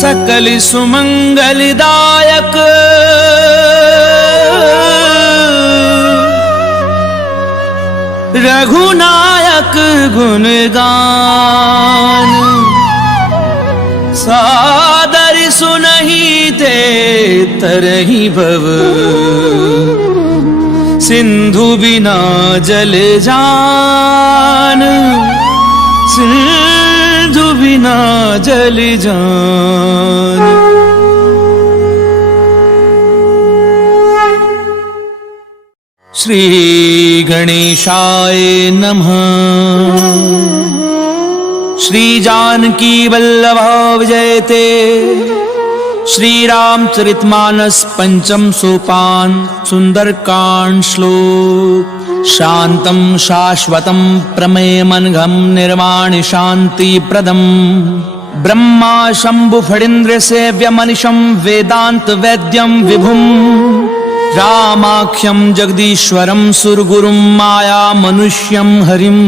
सकल सुमंगलदायक रघुनायक गुणगान सादर सुनहि ते तरहि भव सिंधु बिना जल जान सिंधु बिना जल जान। श्री गणेशाय नमः। श्री जानकी वल्लभा विजयते। श्री रामचरितमानस पंचम सोपान सुंदरकांड श्लोक। शांतं शाश्वतं प्रमेयमनघं निर्वाणि शांति प्रदम् ब्रह्मा शंभु फणीन्द्र सेव्यमनिशं वेदांत वैद्यं विभुम् रामाख्यं जगदीश्वरं सुरगुरुं माया मनुष्यं हरिं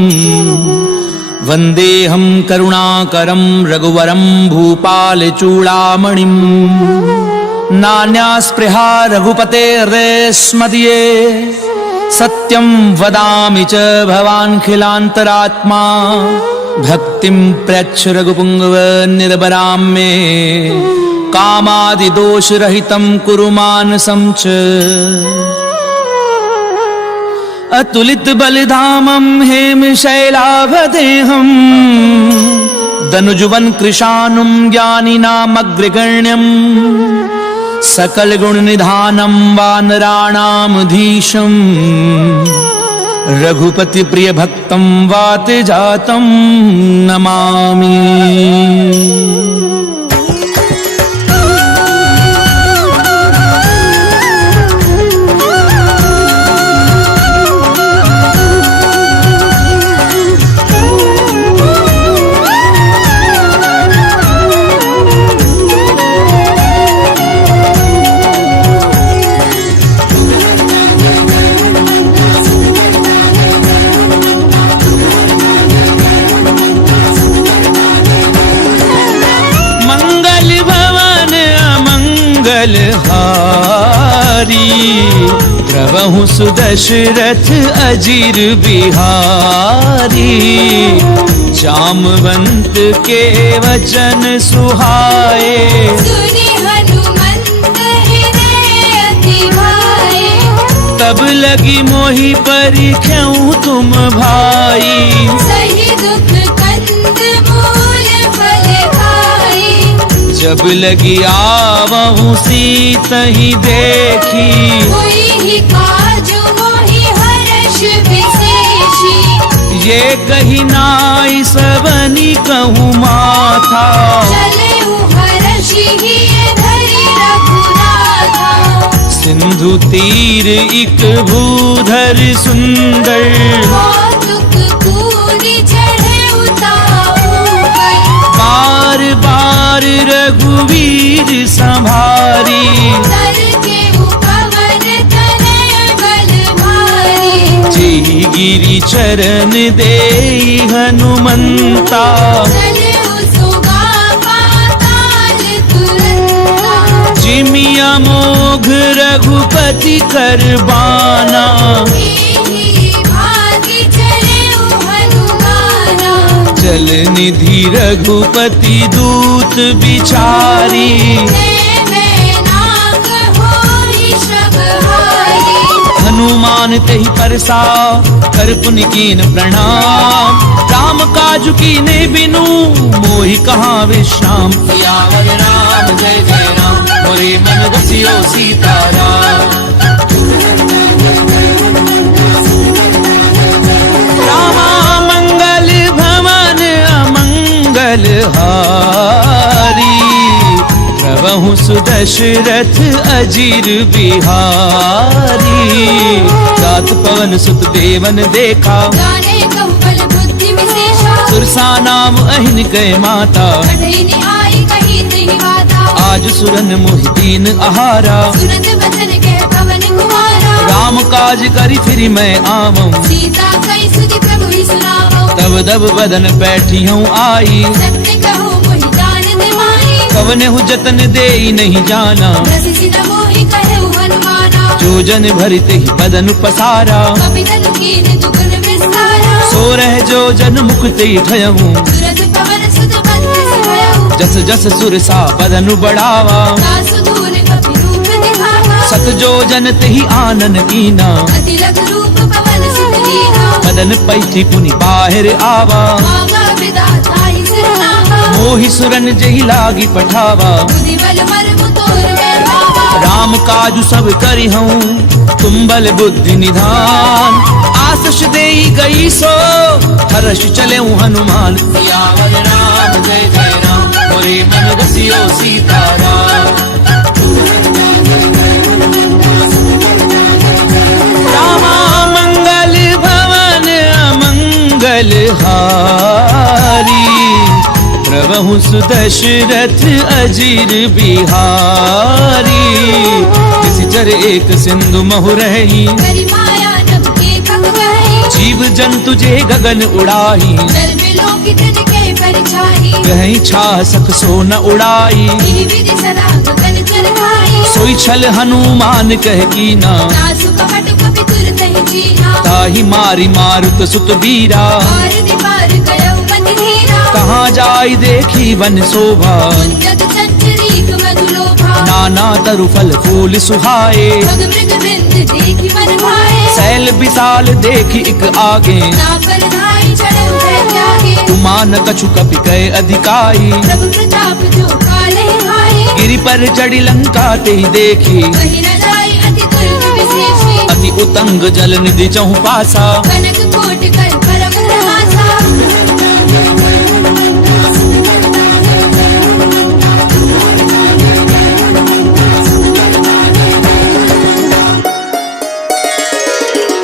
वन्देऽहं करुणाकरं रघुवरं भूपालचूडामणिं। नान्या स्पृहा रघुपतेर्स्मदीये सत्यं वदामि च भवान्खिलान्तरात्मा। भक्तिं प्रयच्छ रघुपुङ्गव निर्भरां मे कामादिदोषरहितं कुरु मानसं च। अतुलित बलिधामं हेमशैलाभदेहं दनुजुवन कृशानुं ज्ञानिनामग्रगण्यं सकल गुण निधानं वानराणामधीशं रघुपति प्रिय भक्तं वातजातं नमामि। प्रभु सुदशरथ अजीर बिहारी। जामवंत के वचन सुहाए सुनि हनुमंत हृदय अति भाए। तब लगी मोहि परिख्याउ तुम भाई सही दुख कंद मूल फल खाई। जब लगी आवहु सीतहि देखी हुई ही काजु मोहि हर्ष विशेषी। ये कही नाई सबनी कहूँ माथा चलेउ हर्षि हिय धरि रघुनाथा। सिंधु तीर इक भूधर सुंदर कौतुक पूरि चढ़ेउ ताऊ पर। बार बार रघुवीर संभारी तर केउ पवन तनय बल भारी। जेहि गिरि चरण देई हनुमंता चलेउ सुगा पाताल तुरंता। जिमि अमोघ रघुपति कर बाना एहि भाति चलेउ हनुमाना। जल निधि रघुपति दूत बिचारी नाग होई श्रवहारी। हनुमान तेहि परसा कर पुनि कीन प्रणाम। राम काज कीने बिनु मोहि कहाँ विश्राम। सियावर राम जय जय राम मोरे मन बसियो सीताराम। रामा मंगल भवन अमंगल हारी। प्रभु सुदशरथ अजीर बिहारी। जात पवन सुत देवन देखा गाने कहु बल बुद्धि विशेषा। सुरसा नाम अहिन गए माता कठिन आई कही तिहि बाता। आज सुरन मोहि दीन आहारा। सुनत बचन कह पवन कुमारा। राम काज करि फिरि मैं आवऊं सीता कई सुधि प्रभु ही सुनावो। तब दब बदन बैठी हूँ आई। सत्य कहूँ मोहि जान दिमाई। कवने हु जतन दे नहीं जाना, रसिसी न मोहि कहु हनुमाना। जो जन भरते ही बदन पसारा, कपि तनु कीन दुगुन विस्तारा। सो रह जो जन मुक्ति ठयहूँ, सुरत पवन सुत बंदिस भयउ। जस जस सुर सा बदनु बढ़ावा, तासु दूर कपि रूप दिखावा। सत जो जन तेहि आनन कीना, अति लघु रूप पवन सुत लीना। बदन पैठी पुनि बाहिर आवा, मांगा विधाता ही सिरनावा। मोहि सुरन जहि लागी पठावा, बुद्धि बल मर्म तोर में भावा। राम काजु सब करिहूँ, तुम बल बुद्धि निधान। आशीष देई गई सो हर्ष चले हनुमान, सियावर राम जय जय राम, मोरे मन रसियो सीताराम। रामा मंगल भवन अमंगल हारी, प्रभु सुदशरथ अजीर बिहारी। किसी चर एक सिंधु महु रही, करि माया नभ के कब गए। जीव जंतु जे गगन उड़ाही, जल बिलों की तिनके परिछाई। कहीं छा सक सो न उड़ाई, विधि विधि सदा गगन चर खाई। सोई छल हनुमान कह कीना, तासु कपट कपि तुरत ही चीना। ताहि मारी मारुत सुत बीरा, और दीवार गयउ मति धीरा। कहाँ जाई देखी वन शोभा, जग चंचरीक मधुलोभा। नाना तरु फल फूल सुहाए, भग मृग वृंद देखि मन भाए। सैल विशाल देखी एक आगे, नापर धाई चढ़उ भय त्यागे। तुमान कछु कपि कय अधिकाई, प्रभु प्रताप जो काले भाई। गिरि पर चढ़ी लंका ते देखी, कहि न जाई अति दुर्ग विशेषी। अति उतंग जल निधि चहु पासा, कनक कोटि कर परम प्रहासा।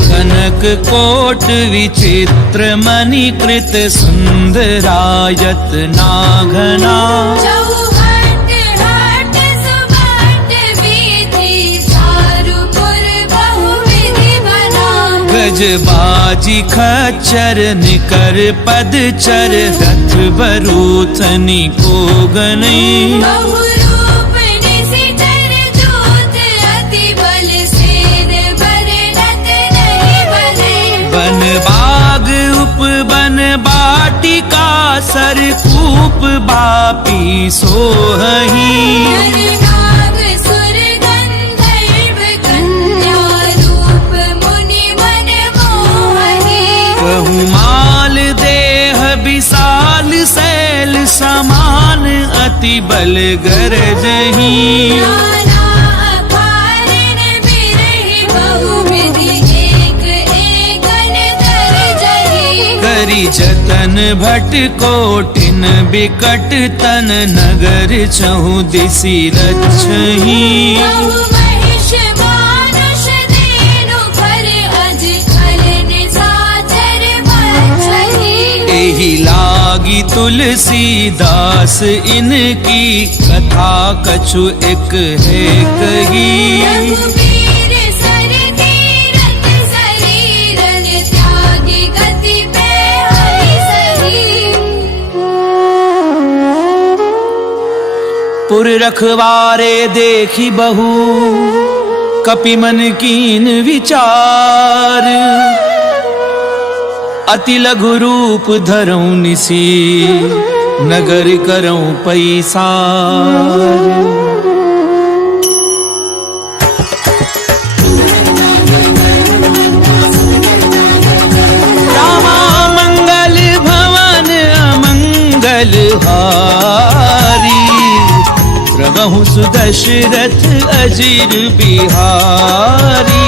कनक कोट विचित्र मणिकृत सुंदरायत नाघना, चौहट हट सुबट विधि चारुपुर बहुविधि बना। गजबाजी खच्चर निकर पदचर, रथ बरूथनी को गनई। बहुरूप निशिचर दूत अति बल सेन बरनत नहीं बने। बन बाग उप बन बाटिका, सर कूप बापी सोहही। नरनाग सुर गंधर्व कन्या रूप मुनि मन मोहनी। बहुमाल देह विशाल शैल समान, अति बल गरजही। नाना अकारण बिरहि बहुविधि एक एकन दर्जहि। करी जतन भट कोटिन बिकट तन, नगर चहु दिसि रक्षही। बहु महिष मानुष देनु कर अज खल निशाचर बचहि। एहि लागी तुलसीदास इनकी, कथा कछु एक है कही। रघुवीर सर तीरथ शरीरन त्यागी गति पे हरि सही। पुर रखवारे देखी बहु, कपि मन कीन विचार। अति लघु रूप धरऊं निसी, नगर करऊं पैसार। रामा मंगल भवन अमंगल हारी, प्रभु सुदशरथ अजीर बिहारी।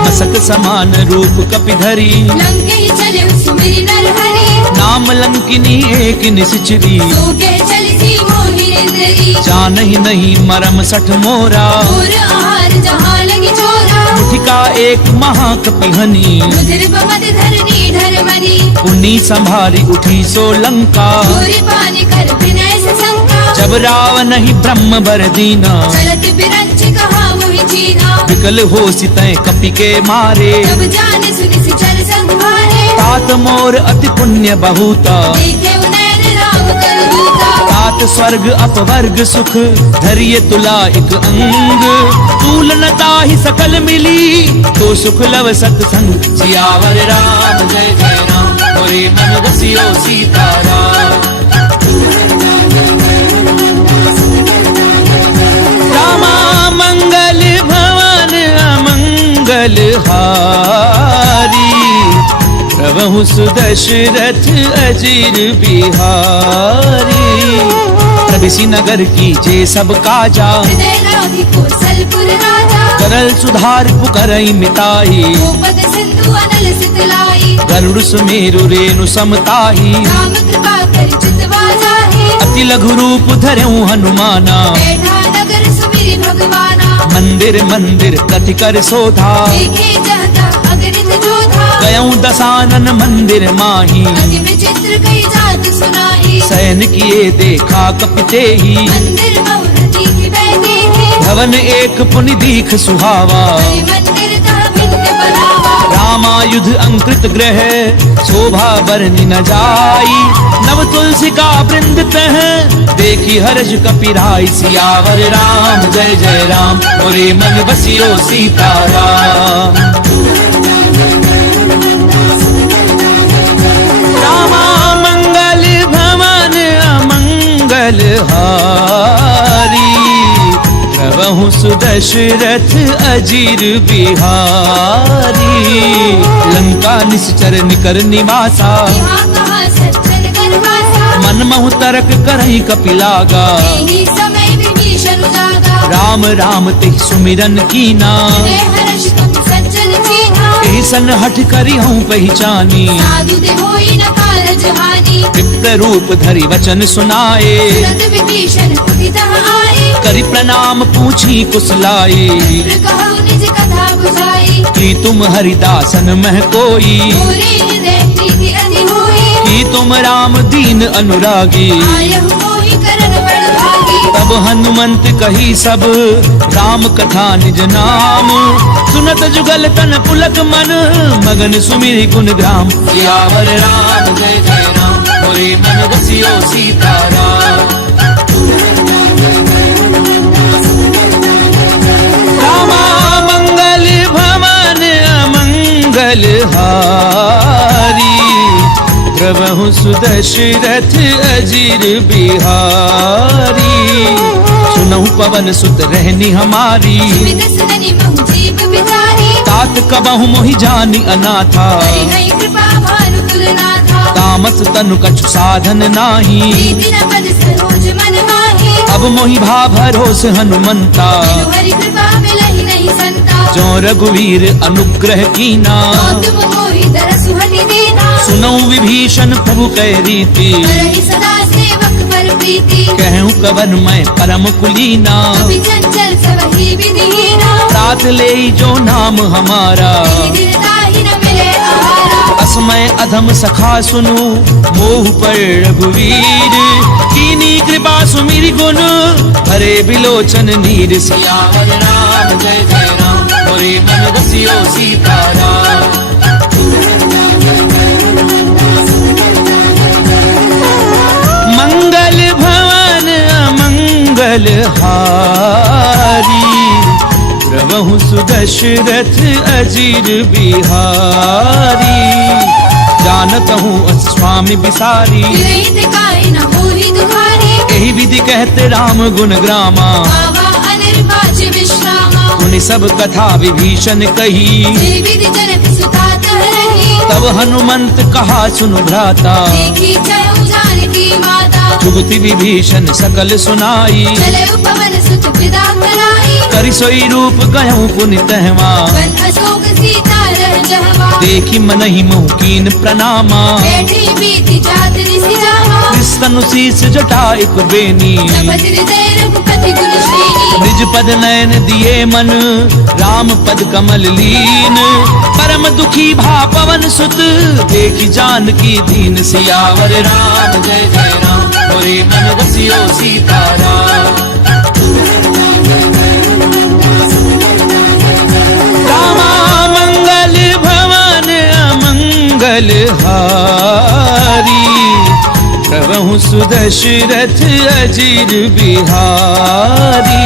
मसक समान रूप कपि धरी, लंकेहि चलउ सुमिरि नरहरि। नाम लंकिनी एक निश्चरी। सोके चलसी मोहि निंदरी। जानहि नहीं मरम सठ मोरा, और आहार जहाँ लगी चोरा। मुठिका एक महाकपिहनी, रुधिर बमद धरनी धरमनी। पुनी संभारी उठी सो लंका। पूरी पानी कर विनय से शंका। जब रावण ही ब्रह्म बर दीना, चलत बिरंच कहा मोहि चीना। विकल हो सितय कपि के मारे। जब जाने सुनि सिचर संभारे। तात मोर अति पुण्य बहुता, देखे उनैन राम कर दूता। तात स्वर्ग अपवर्ग सुख धैर्य तुला एक अंग तूल न ताहि सकल मिली तो सुख लव सत्संग सियावर राम जय जय राम मोरे मन बसियो सीताराम रामा मंगल भवन अमंगल हारी प्रभु सुदशरथ अजीर बिहारी प्रभिसी नगर की जे सब काजा हृदय लागी कौशलपुर राजा करल सुधार पुकरई मिताई गोपद सिंधु अनल सितलाई गरुड़ सुमेरु रेणु समताही राम कृपा कर चितवा जाहि अति लघु रूप धरऊ हनुमाना बैठा नगर सुमिरि भगवाना मंदिर मंदिर प्रति कर शोधा देखे जहता अगणित जोधा गयऊ दसानन मंदिर माही अति विचित्र कई जात सुनाई सैन किए देखा कपिते ही मंदिर बहुरती की बैठे हैं भवन एक पुनि दीख सुहावा हरि मंदिर का भिन्न बनावा रामायुध अंकृत ग्रह शोभा बरनि न जाई नव तुलसी का वृंद तह देखी हर्ष कपिराई सियावर राम जय जय राम मोरे मन बसियो सीताराम रामा मंगल भवन अमंगल हारी प्रभु सुदशरथ अजीर बिहारी लंका निश्चर निकर निवासा यहाँ कहाँ सज्जन गणवासा मन महु तरक करई कपिलागा यही समय विभीषण जागा राम राम ते सुमिरन कीना हृदय हर्ष तुम सज्जन चीन्हा ऐसन हठ करी हूँ पहचानी साधु दे होई न कारज हानि विप्र रूप धरि वचन सुनाए सुनत विभीषण उदित आए करि प्रणाम पूछी कुशलाए मित्र कहु निज कथा बुझाई कि तुम हरिदासन मह कोई मोरे हृदय प्रीति अति होई कि तुम राम दीन अनुरागी आयहु मोहि करन बड़ भागी तब हनुमंत कही सब राम कथा निज नाम सुनत जुगल तन पुलक मन मगन सुमिरि गुण ग्राम सियावर राम जय जय राम मोरे मन बसियो सीताराम रामा मंगल भवन अमंगल हारी प्रभु सुदशरथ अजीर बिहारी सुनहु पवन सुत रहनी हमारी सुमित सदनि महु जीव बिचारी तात कबहु मोहि जानी अनाथा हरि हरि कृपा भानु तुलनाथा तामस तनु कछु साधन नाही प्रीति न पद सरोज मन माही अब मोहि भा भरोस हनुमंता बिनु हरि कृपा मिलहि नहीं संता जो रघुवीर अनुग्रह कीना तो तुम मोहि दरसु हटि देना सुनऊ विभीषण प्रभु कै रीति करहि सदा सेवक पर प्रीति कहूँ कवन मैं परम कुलीना कभी चंचल सबहि विधिहीना रात ले जो नाम हमारा दिन ताहि न मिले आहारा असमय अधम सखा सुनु मोह पर रघुवीर कीनी कृपा सुमिरि गुण भरे बिलोचन नीर सियावर राम जय जय राम मोरे मन बसियो सीताराम मंगल भवन अमंगल हारी प्रभु सुदशरथ अजीर बिहारी जानत हूँ स्वामी बिसारी विरहित काहि न होहि दुहारी यही विधि कहते राम गुण ग्रामा बाबा अनिर्वाच विश्रामा उन सब कथा विभीषण कही जे विधि जनक सुता तह रही तब हनुमंत कहा सुनु भ्राता देखी जयउ जानकी माता जुगति विभीषण सकल सुनाई चले उपवन सुत पिता कराई करि सोई रूप गयऊँ पुनि तहवा वन अशोक सीता रह जहवा देखी मनहि मोह कीन प्रणामा बैठी बीती जात निसि जावा स्तनु शीस जटा एक बेनी जपत हृदय रघुपति गुण श्रेणी निज पद नयन दिए मन राम पद कमल लीन परम दुखी भा पवन सुत देखी जानकी दीन सियावर राम जय जय राम मोरे मन बसियो सीताराम रामा मंगल भवन अमंगल हारी प्रभु सुदशरथ अजीर बिहारी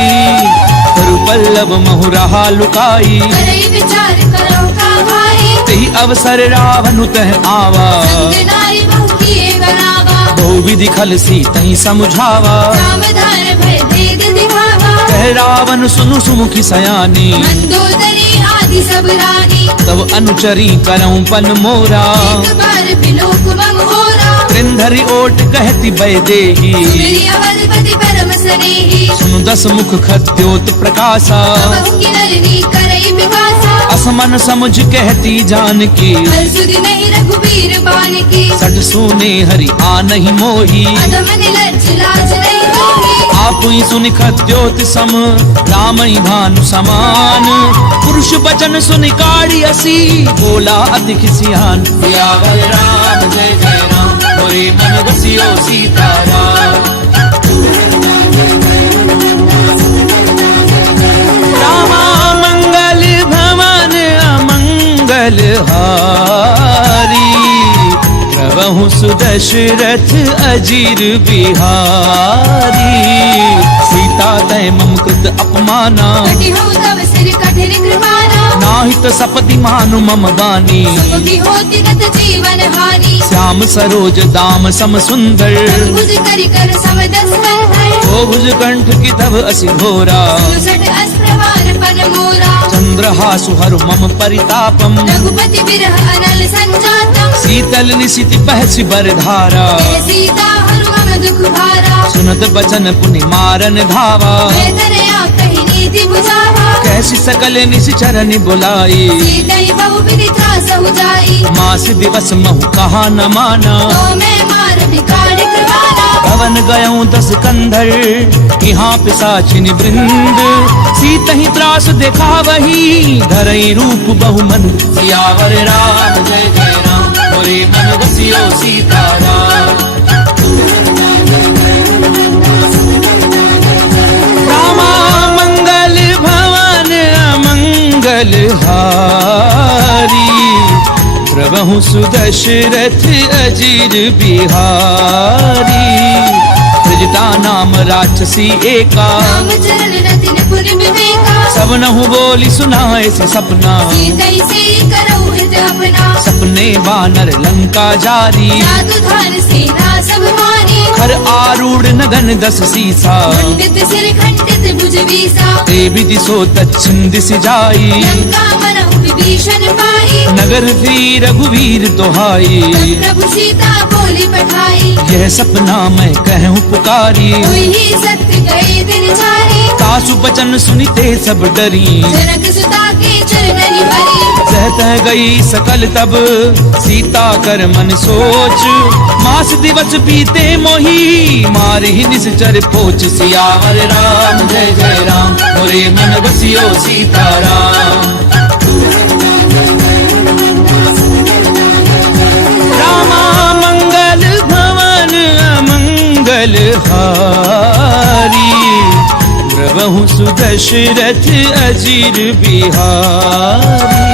करु पल्लव महु रहा लुकाई करई विचार करो का भाई तेहि अवसर रावण तह आवा संग नारी बहु किए बनावा बहु विधि खल सीतहि समझावा राम धार भय भेद दिखावा कह रावण सुनु सुमुखी सयानी मंदोदरी आदि सब रानी तब अनुचरी करऊं पन मोरा एक बार बिलोक मम होरा त्रिंधरि ओट कहती बैदेही मेरी अवधपति परम स्नेही सुनु दस मुख खद्योत प्रकाशा बहु की नलिनी करई विकासा असमन समझ कहती जानकी हर सुधि नहीं रघुबीर बान की सट सुने हरि आ नहीं मोही अधम निलज्ज लाज नहीं होगी आप ही सुनि खद्योत सम राम ही भानु समान पुरुष बचन सुनि काढ़ी असी बोला अति खिसियान सियावर राम जय जय राम मोरे मन बसियो सीताराम रामा मंगल भवन अमंगल हारी प्रभु सुदशरथ अजीर बिहारी सीता तय मम कृत अपमाना कटि हो तव सिर कठिन कृपाना नाहित सपति मानु मम बानी सुखी होती गत जीवन हानि श्याम सरोज दाम सम सुंदर भुज करि कर समदस है ओ भुज कंठ की तब असि घोरा सुसट अस्त्रवार पन मोरा चंद्रहासु हरु मम परितापम रघुपति बिरह अनल संजातम शीतल निशिति बहसि बरधारा हे सीता हरु मम दुख भारा सुनत बचन पुनि मारन धावा वेदनया कहि नीति बुझावा कैसी सकल निश्चरनि बुलाई सीतई बहु विधि त्रास हो जाई मास दिवस महु कहा न माना तो मैं मार बिकाड़ कृपाना भवन गयऊं 10 कंधर यहाँ पिशाचिन वृंद सीतहि त्रास देखा वही धरई रूप बहु मन सियावर राम जय जय राम मोरे मन बसियो सीताराम रामा मंगल भवन अमंगल हारी प्रभु सुदशरथ अजीर बिहारी त्रिजटा नाम राक्षसी एका राम चरण रतिन पुर विवेका सब नहु बोली सुनाए से सपना सीतई से करऊ हित अपना सपने बानर लंका जारी जादू धार सेना सब मारी खर आरूढ़ नगन 10 सीसा खंडित सिर खंडित भुज बीसा ते विधि सो दक्षिण दिश जाई लंका मनहु विभीषण पाई नगर भी रघुवीर दोहाई तब प्रभु सीता बोली पठाई यह सपना मैं कहूँ पुकारी हुई ही सत्य गए दिन चारी सासु बचन सुनिते सब डरी जनक सुता के चरणनि भरी सहत गई सकल तब सीता कर मन सोच मास दिवस बीते मोही मार ही निश्चर पोच सियावर राम जय जय राम मोरे मन बसियो सीताराम रामा मंगल भवन अमंगल हारी प्रभु सुदशरथ अजीर बिहारी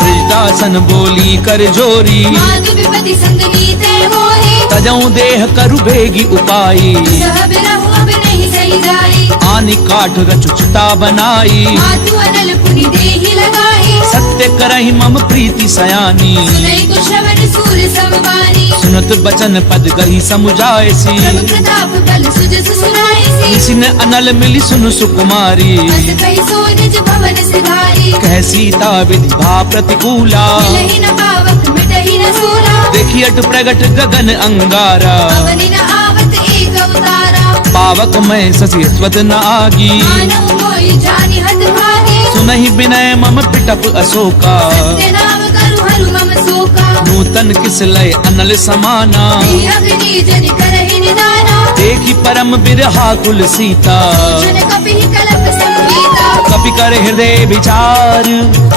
त्रिजटासन बोली कर जोरी माधु विपति संग नीते मोहि तजऊ देह करु बेगी उपाई सह बिरहु अब नहीं सही जाई आनि काठ रचुचता बनाई मातु अनल पुनि देहि लगाई सत्य करहि मम प्रीति सयानी सुनई कुशवन सूर समवानी सुनत बचन पद गही समुझायसी प्रभु प्रताप बल सुजस सुनाईसी किसी ने अनल मिली सुन सुकुमारी अस कहि सो निज भवन सिधारी कह सीता विधि भा प्रतिकूला मिलहि न पावक मिटहि न सूरा देखी अट प्रगट गगन अंगारा अवनि न आवत एक अवतारा पावक मैं ससी स्वद न आगी मानव मोहि जानि हत भागी सुनहि विनय मम पिटप अशोका सत्य नाम करु हरु मम शोका नूतन किस लय अनल समाना देहि अग्नि जनि करहि निदाना देखी परम बिरहा कुल सीता जन कपिहि कलप संगीता कपि कर हृदय विचार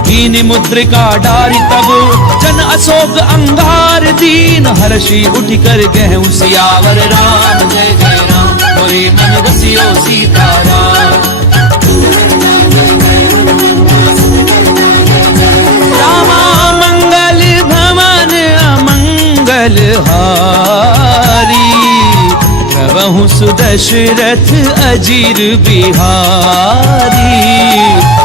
कीन मुद्रिका डारी तब जन अशोक अंगार दीन हर्षि उठ कर गहु सियावर राम जय जय राम मोरे मन बसियो सीताराम रामा मंगल भवन अमंगल हारी प्रभु सुदशरथ अजीर बिहारी।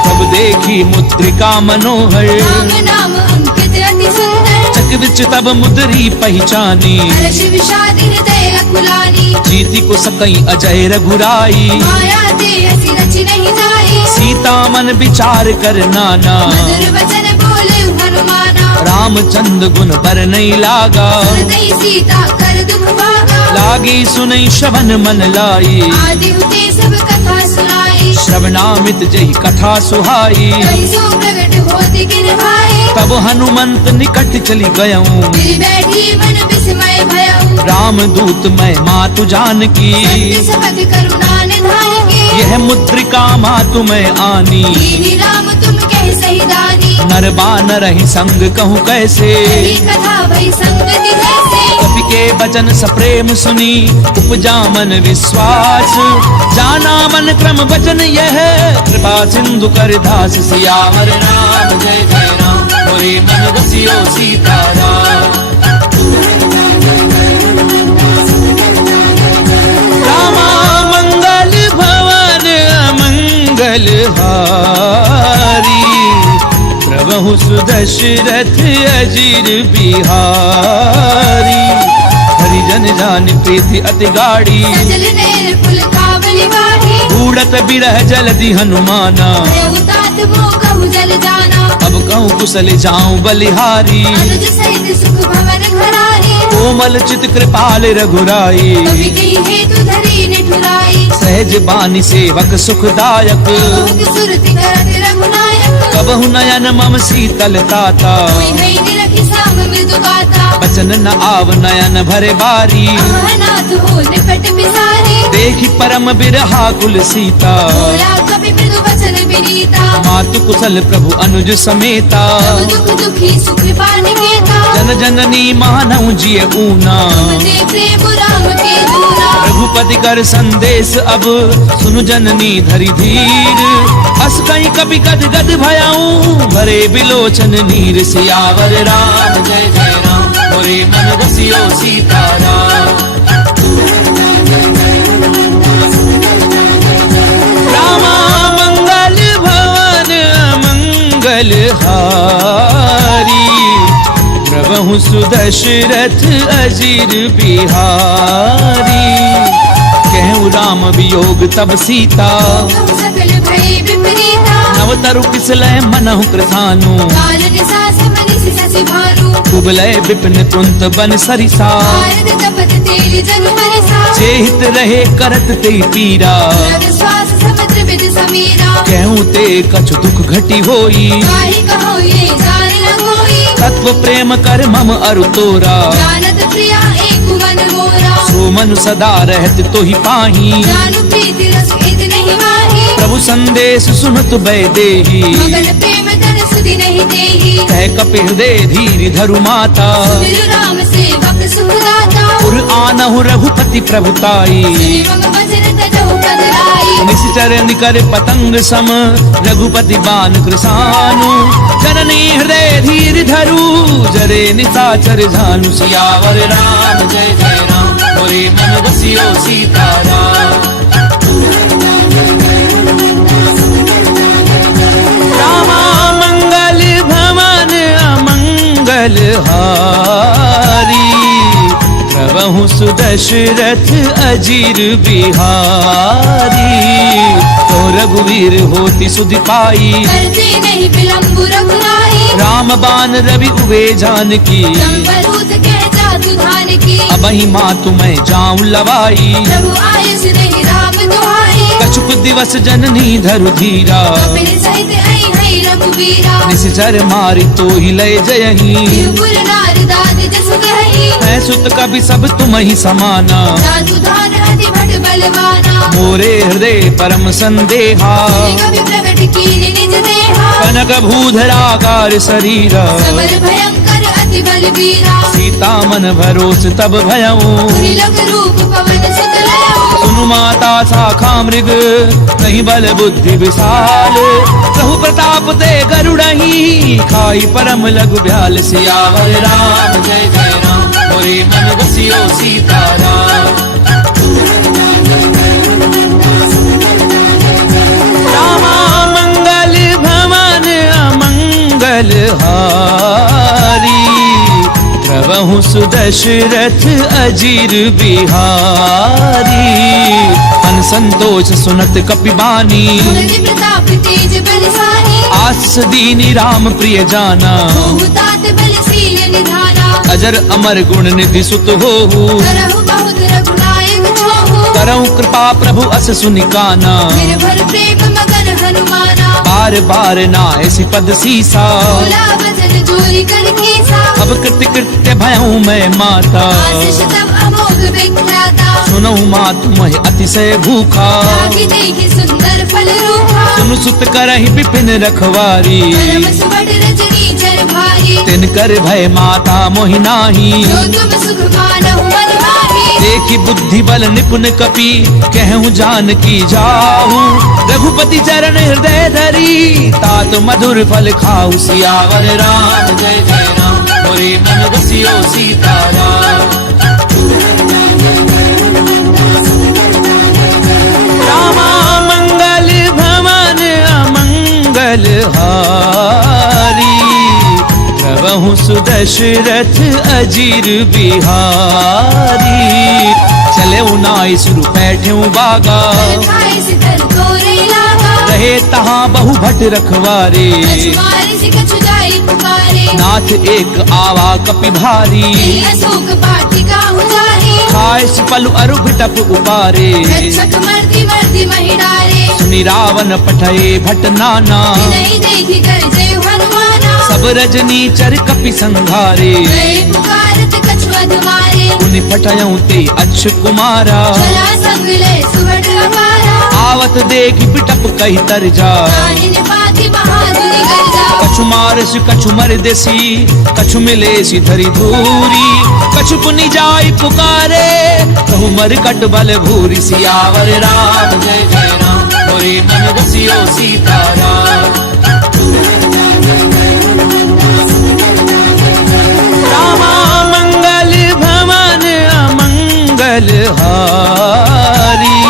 तब देखी मुद्रिका मनोहर, राम नाम अंकित अति सुंदर। चक विच तब मुद्री पहचानी, हर्ष विषाद हृदय अकुलानी। जीति को सकई अजय रघुराई, माया ते हसी रचि नहीं जाई। सीता मन विचार कर नाना, मधुर वचन बोले हनुमाना। रामचंद्र गुण बर नहीं लागा, सुनतई सीता कर दुख भागा। लागी सुनई श्रवण मन लाई, आदि हुते सब कथा सुनाई। श्रवणामित जही कथा सुहाई। कहि सो प्रगट होति किन भाई। तब हनुमंत निकट चली गयऊं, फिर बैठी मन विस्मय भयउ। राम दूत मैं मातु जानकी, सत्य सबद करुणा निधान की। यह मुद्रिका मातु मैं आनी। दीनी राम तुम कह सही दानी। नर बानर ही संग कहूँ कैसे, यही कथा भई संगति जैसे। कवि के वचन सप्रेम सुनी, उपजा मन विश्वास। जाना मन क्रम वचन यह, कृपा सिंधु कर दास। सियावर राम जय जय राम, मोरे मन बसियो सीताराम। रामा मंगल भवन अमंगल हारी, प्रभु सुदशरथ अजीर बिहारी। हरिजन जान प्रीति अति गाड़ी, सजल नैन पुल कावली बाढ़ी। बूढ़त बिरह जलधि हनुमाना, भयउ तात मोह कहु जल जाना। अब कहूँ कुशल जाऊं बलिहारी। अनुज सहित सुख भवन घरारी। कोमल चित कृपाल रघुराई, कवि कही हेतु धरी निठुराई। सहज बानी सेवक सुखदायक। बहुत सुरति करत रघुनायक। कबहु नयन मम शीतल ताता, कोई है निरखि साम मृदु गाता। बचन न आव नयन भरे बारी। अनाथ हो निकट बिसारी। देखी परम बिरहा कुल सीता, बोला कवि मृदु वचन विनीता। मातु कुशल प्रभु अनुज समेता। सब दुख दुखी सुख पानिकेता। जन जननी मानव जिय ऊना, तुमते प्रेम राम के दूरा। रघुपति कर संदेश अब, सुनु जननी धरि धीर। अस कहीं कभी गद गद भयाऊं, भरे बिलोचन नीर। सियावर राम जय जय राम, मोरे मन बसियो सीताराम। रामा मंगल भवन अमंगल हारी, प्रभु सुदशरथ अजीर बिहारी। कहूँ राम वियोग तब सीता, तुम सकल भय विपरीता। नव तरु किसलय मनहु कृतानु। काल निसा समनिसि ससि भानु। कुबलय विपिन कुंत बन सरिसा, भारत तपत तेल जन बरसा। जेहित रहे करत ते पीरा। रग श्वास समुद्र विद समीरा। कहूँ ते कछु दुख घटी होई, काहि कहो ये जान न कोई। तत्व प्रेम कर मम अरु तोरा। जानत प्रिया एक मन मोरा। सो मनु सदा रहत तो ही पाही, जानु प्रीति रस इत नहीं माही। प्रभु संदेश सुनत बै देही। मगन प्रेम धन सुधि नहीं देही। कह कपिल दे धीर धरु माता, सुमिर राम सेवक सुखदाता। पुर आनहु रघुपति प्रभुताई। सुनि मम वचन तजहु पद लाई। निश्चर निकर पतंग सम, रघुपति बान कृसानु। जननी हृदय धीर धरु, जरे निशाचर झानु। सियावर राम जय जय राम, मोरे मन बसियो सीताराम। रामा मंगल भवन अमंगल हारी, प्रभु सुदशरथ अजीर बिहारी। तो रघुवीर होती सुधि पाई, करते नहीं विलंब रघुराई। राम बान रवि उवे जानकी। संबरूत कह जातु धान की। अबहि मातु मैं जाऊं लवाई, प्रभु आयस नहीं राम दुहाई। कछुक दिवस जननी धरु धीरा। कपिल सहित आई है रघुवीरा। निश्चर मारी तो ही लय जयही। त्रिपुर नार दाद जसु गही। मैं सुत कभी सब तुम ही समाना। जातु धान अति भट बलवाना। मोरे हृदय परम संदेहा, कवि प्रगट कीन निज देहा। कनक भूधराकार शरीरा। समर भयंकर अति बलवीरा। सीता मन भरोस तब भयऊं, त्रिलोक रूप पवन सुत लयऊ। सुनु माता शाखा मृग, नहीं बल बुद्धि विशाल। कहु प्रताप ते गरुड़ही, खाई परम लघु ब्याल। सियावर राम जय जय राम, मोरे मन बसियो सीताराम। दशरथ अजीर बिहारी। मन संतोष सुनत कपिबानी, मुनि प्रताप तेज बलशाली। आस दीनी राम प्रिय जाना, तात बलशील निधाना। अजर अमर गुण निधि सुत होहु, करहु बहुत रघुनायक छोहु। करऊं कृपा प्रभु अस सुनिकाना। निर्भर प्रेम मगन हनुमाना। बार बार नायसि पद सीसा, बोला वचन जोरी कर कीसा। अब कृत्य कृत्य भयऊं मैं माता। आशीष तब अमोघ विख्याता। सुनऊं मातु मह अतिशय भूखा, लागी देखि सुंदर फल रूपा। सुनु सुत करहि विपिन रखवारी। परम सुबह रजनी चर भारी। तिन कर भय माता मोहि नाही, जो तुम सुख मानहु मन माही। देखी बुद्धि बल निपुण कपि, कहूँ जानकी जाहू। रघुपति चरण हृदय धरी, तात मधुर फल खाऊ। सियावर राम जय जय राम, मोरे मन बसियो सीताराम। रामा मंगल भवन अमंगल हारी, प्रभु सुदशरथ अजीर बिहारी। चले नाई सुरु बैठे बागा, खाए सितर तोरे लागा। रहे तहाँ बहु भट रखवारे। कछुआरे से कछु जाए पुकारे। नाथ एक आवा कपि भारी, तेरी अशोक वाटिका उजारी। खाए पलु अरु बिटप उपारे। रक्षक मर्दी मर्दी महिडारे। सुनि रावण पठये भट नाना, नहीं देखी कर जय हनुमाना। सब रजनी चर कपि संघारे। गए पुकारत कछु अधमारे। उनि पठयऊं ते अच्छ कुमारा, चला संग ले सुबह अपारा। आवत देखि बिटप कहि तर जा। काहिन पाति बहादुरी गर्जा। कछु मारस कछु मर देसी, कछु मिले सी धरी धूरी। कछु पुनि जाय पुकारे, कहु मर कट बल भूरी। सियावर राम जय जय राम, मोरे मन बसियो सीताराम। रामा मंगल भवन अमंगल हारी,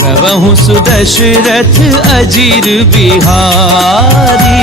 प्रभु सुदशरथ अजीर बिहारी।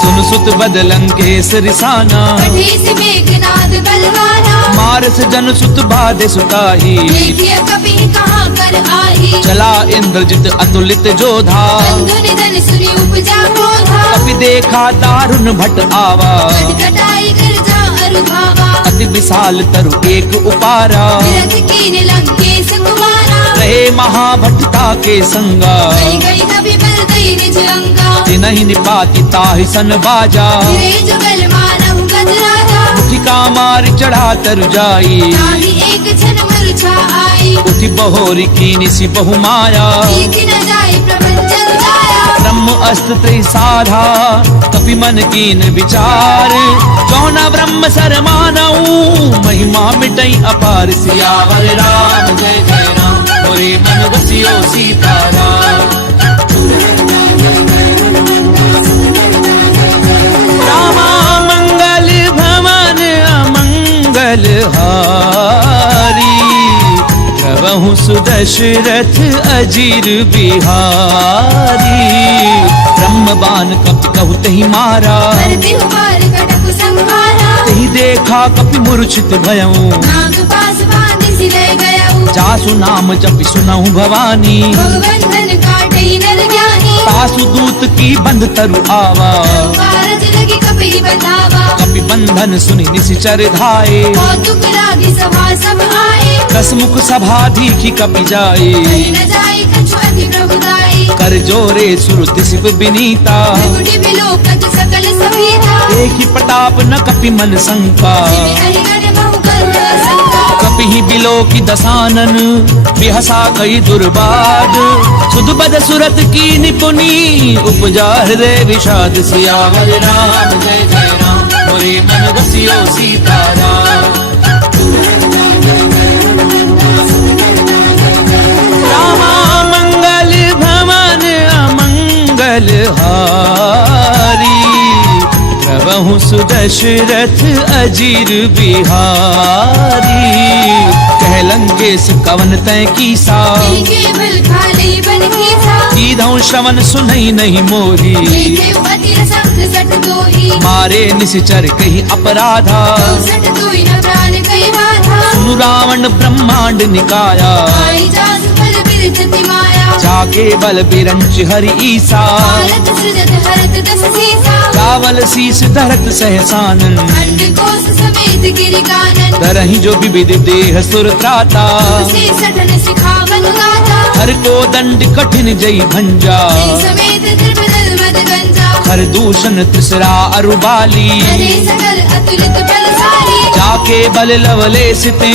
सुन सुत बदलंकेश रिसाना, कठी से मेघनाद बलवाना। मारस जन सुत बाधे सुताही। देखिए कभी कहाँ कर आई। चला इंद्रजित अतुलित जोधा, बंधु निधन सुनी उपजा क्रोधा। कपि देखा दारुण भट आवा। कटकटाई कर जा अरुभावा। अति विशाल तरु एक उपारा, विरथ कीन लंकेश कुमारा। रहे महाभटता के संगा। गई गई कभी बल गई निज अंगा। नहीं निपाति ताहि सन बाजा, फिरे जुगल मानहु गज राजा। मुठिका मार चढ़ा तर जाई। ताहि एक क्षण मूर्छा आई। उठि बहोरी कीनि सि बहु माया। सीख न जाए प्रपंचन जाया। ब्रह्म अस्त्र त्रिसाधा, कपि मन कीन विचार। जौना ब्रह्म सर मानऊ, महिमा मिटई अपार। सियावर राम जय जय राम, मोरे मन बसियो सीताराम। रामा मंगल भवन अमंगल हारी, प्रभु सुदशरथ अजीर बिहारी। ब्रह्मबान कपि कहु तहि मारा, करते हुबार कटक संहारा। तहि देखा कपि मूर्छित भयऊं। नाग पास बांधि सिले गयऊ। जासु नाम जपि सुनहु भवानी। भगवंधन काटई नर ज्ञानी। तासु दूत की बंध तरु आवा। कारज लगी कपि बतावा। कपि बंधन सुनि निशिचर धाये। कौतुक लागी सभा सब आए। दसमुख सभा दीखि कपि जाए। कहीं न जाए कछु अति प्रभुदाई। कर जोरे सुर दिसिप बिनीता। त्रिपुटी बिलोकत सकल सभीता। देखि प्रताप न कपि मन शंका। जिमि अहिगण बहु करुण शंका। कपि ही बिलो की दसानन, बिहसा कई दुर्बाद। सुध बद सुरत की निपुनी, उपजा हृदय विषाद। सियावर राम जय जय राम, मोरे मन बसियो सीताराम। रामा मंगल भवन अमंगल हारी, प्रभु सुदशरथ अजीर बिहारी। कह लंकेश कवन तय कीसा, केवल खाली बन कीसा। कीधौ श्रवण सुनई नहीं मोरी देखे अति रसंग सट दोही मारे निश्चर कही अपराधा सट दोई न प्राण कई बाधा सुनु रावण ब्रह्मांड निकाया आई जासु फल बिरजति माया जाके बल बिरंच हरि ईसा भारत सृजत हरत दस सीसा रावल शीस धरत सहसानन खंड कोस समेत गिरि कानन तरहि जो विविध देह सुर त्राता से सठन सिखावन गाथा हर को दंड कठिन जई भंजा समेत त्रिपदल मद गंजा हर दूषण त्रिसरा अरुबाली हरे सकल अतुलित बलशाली जाके बल लवले सिते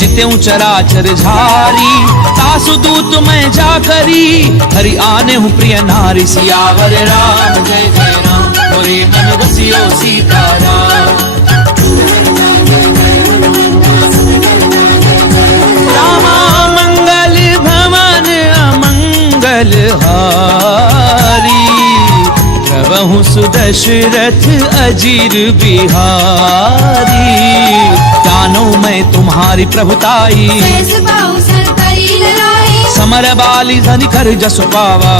जित्यों चराचर झारी तासु दूत मैं जा करी हरि आने हूँ प्रिय नारी सियावर राम जय जय राम मोरे मन बसियो सीताराम रामा मंगल भवन अमंगल हारी प्रभु सुदशरथ अजीर बिहारी जानो मैं तुम्हारी प्रभुताई सहस बाहु सर करी ललाई समर बाली धनि कर जस पावा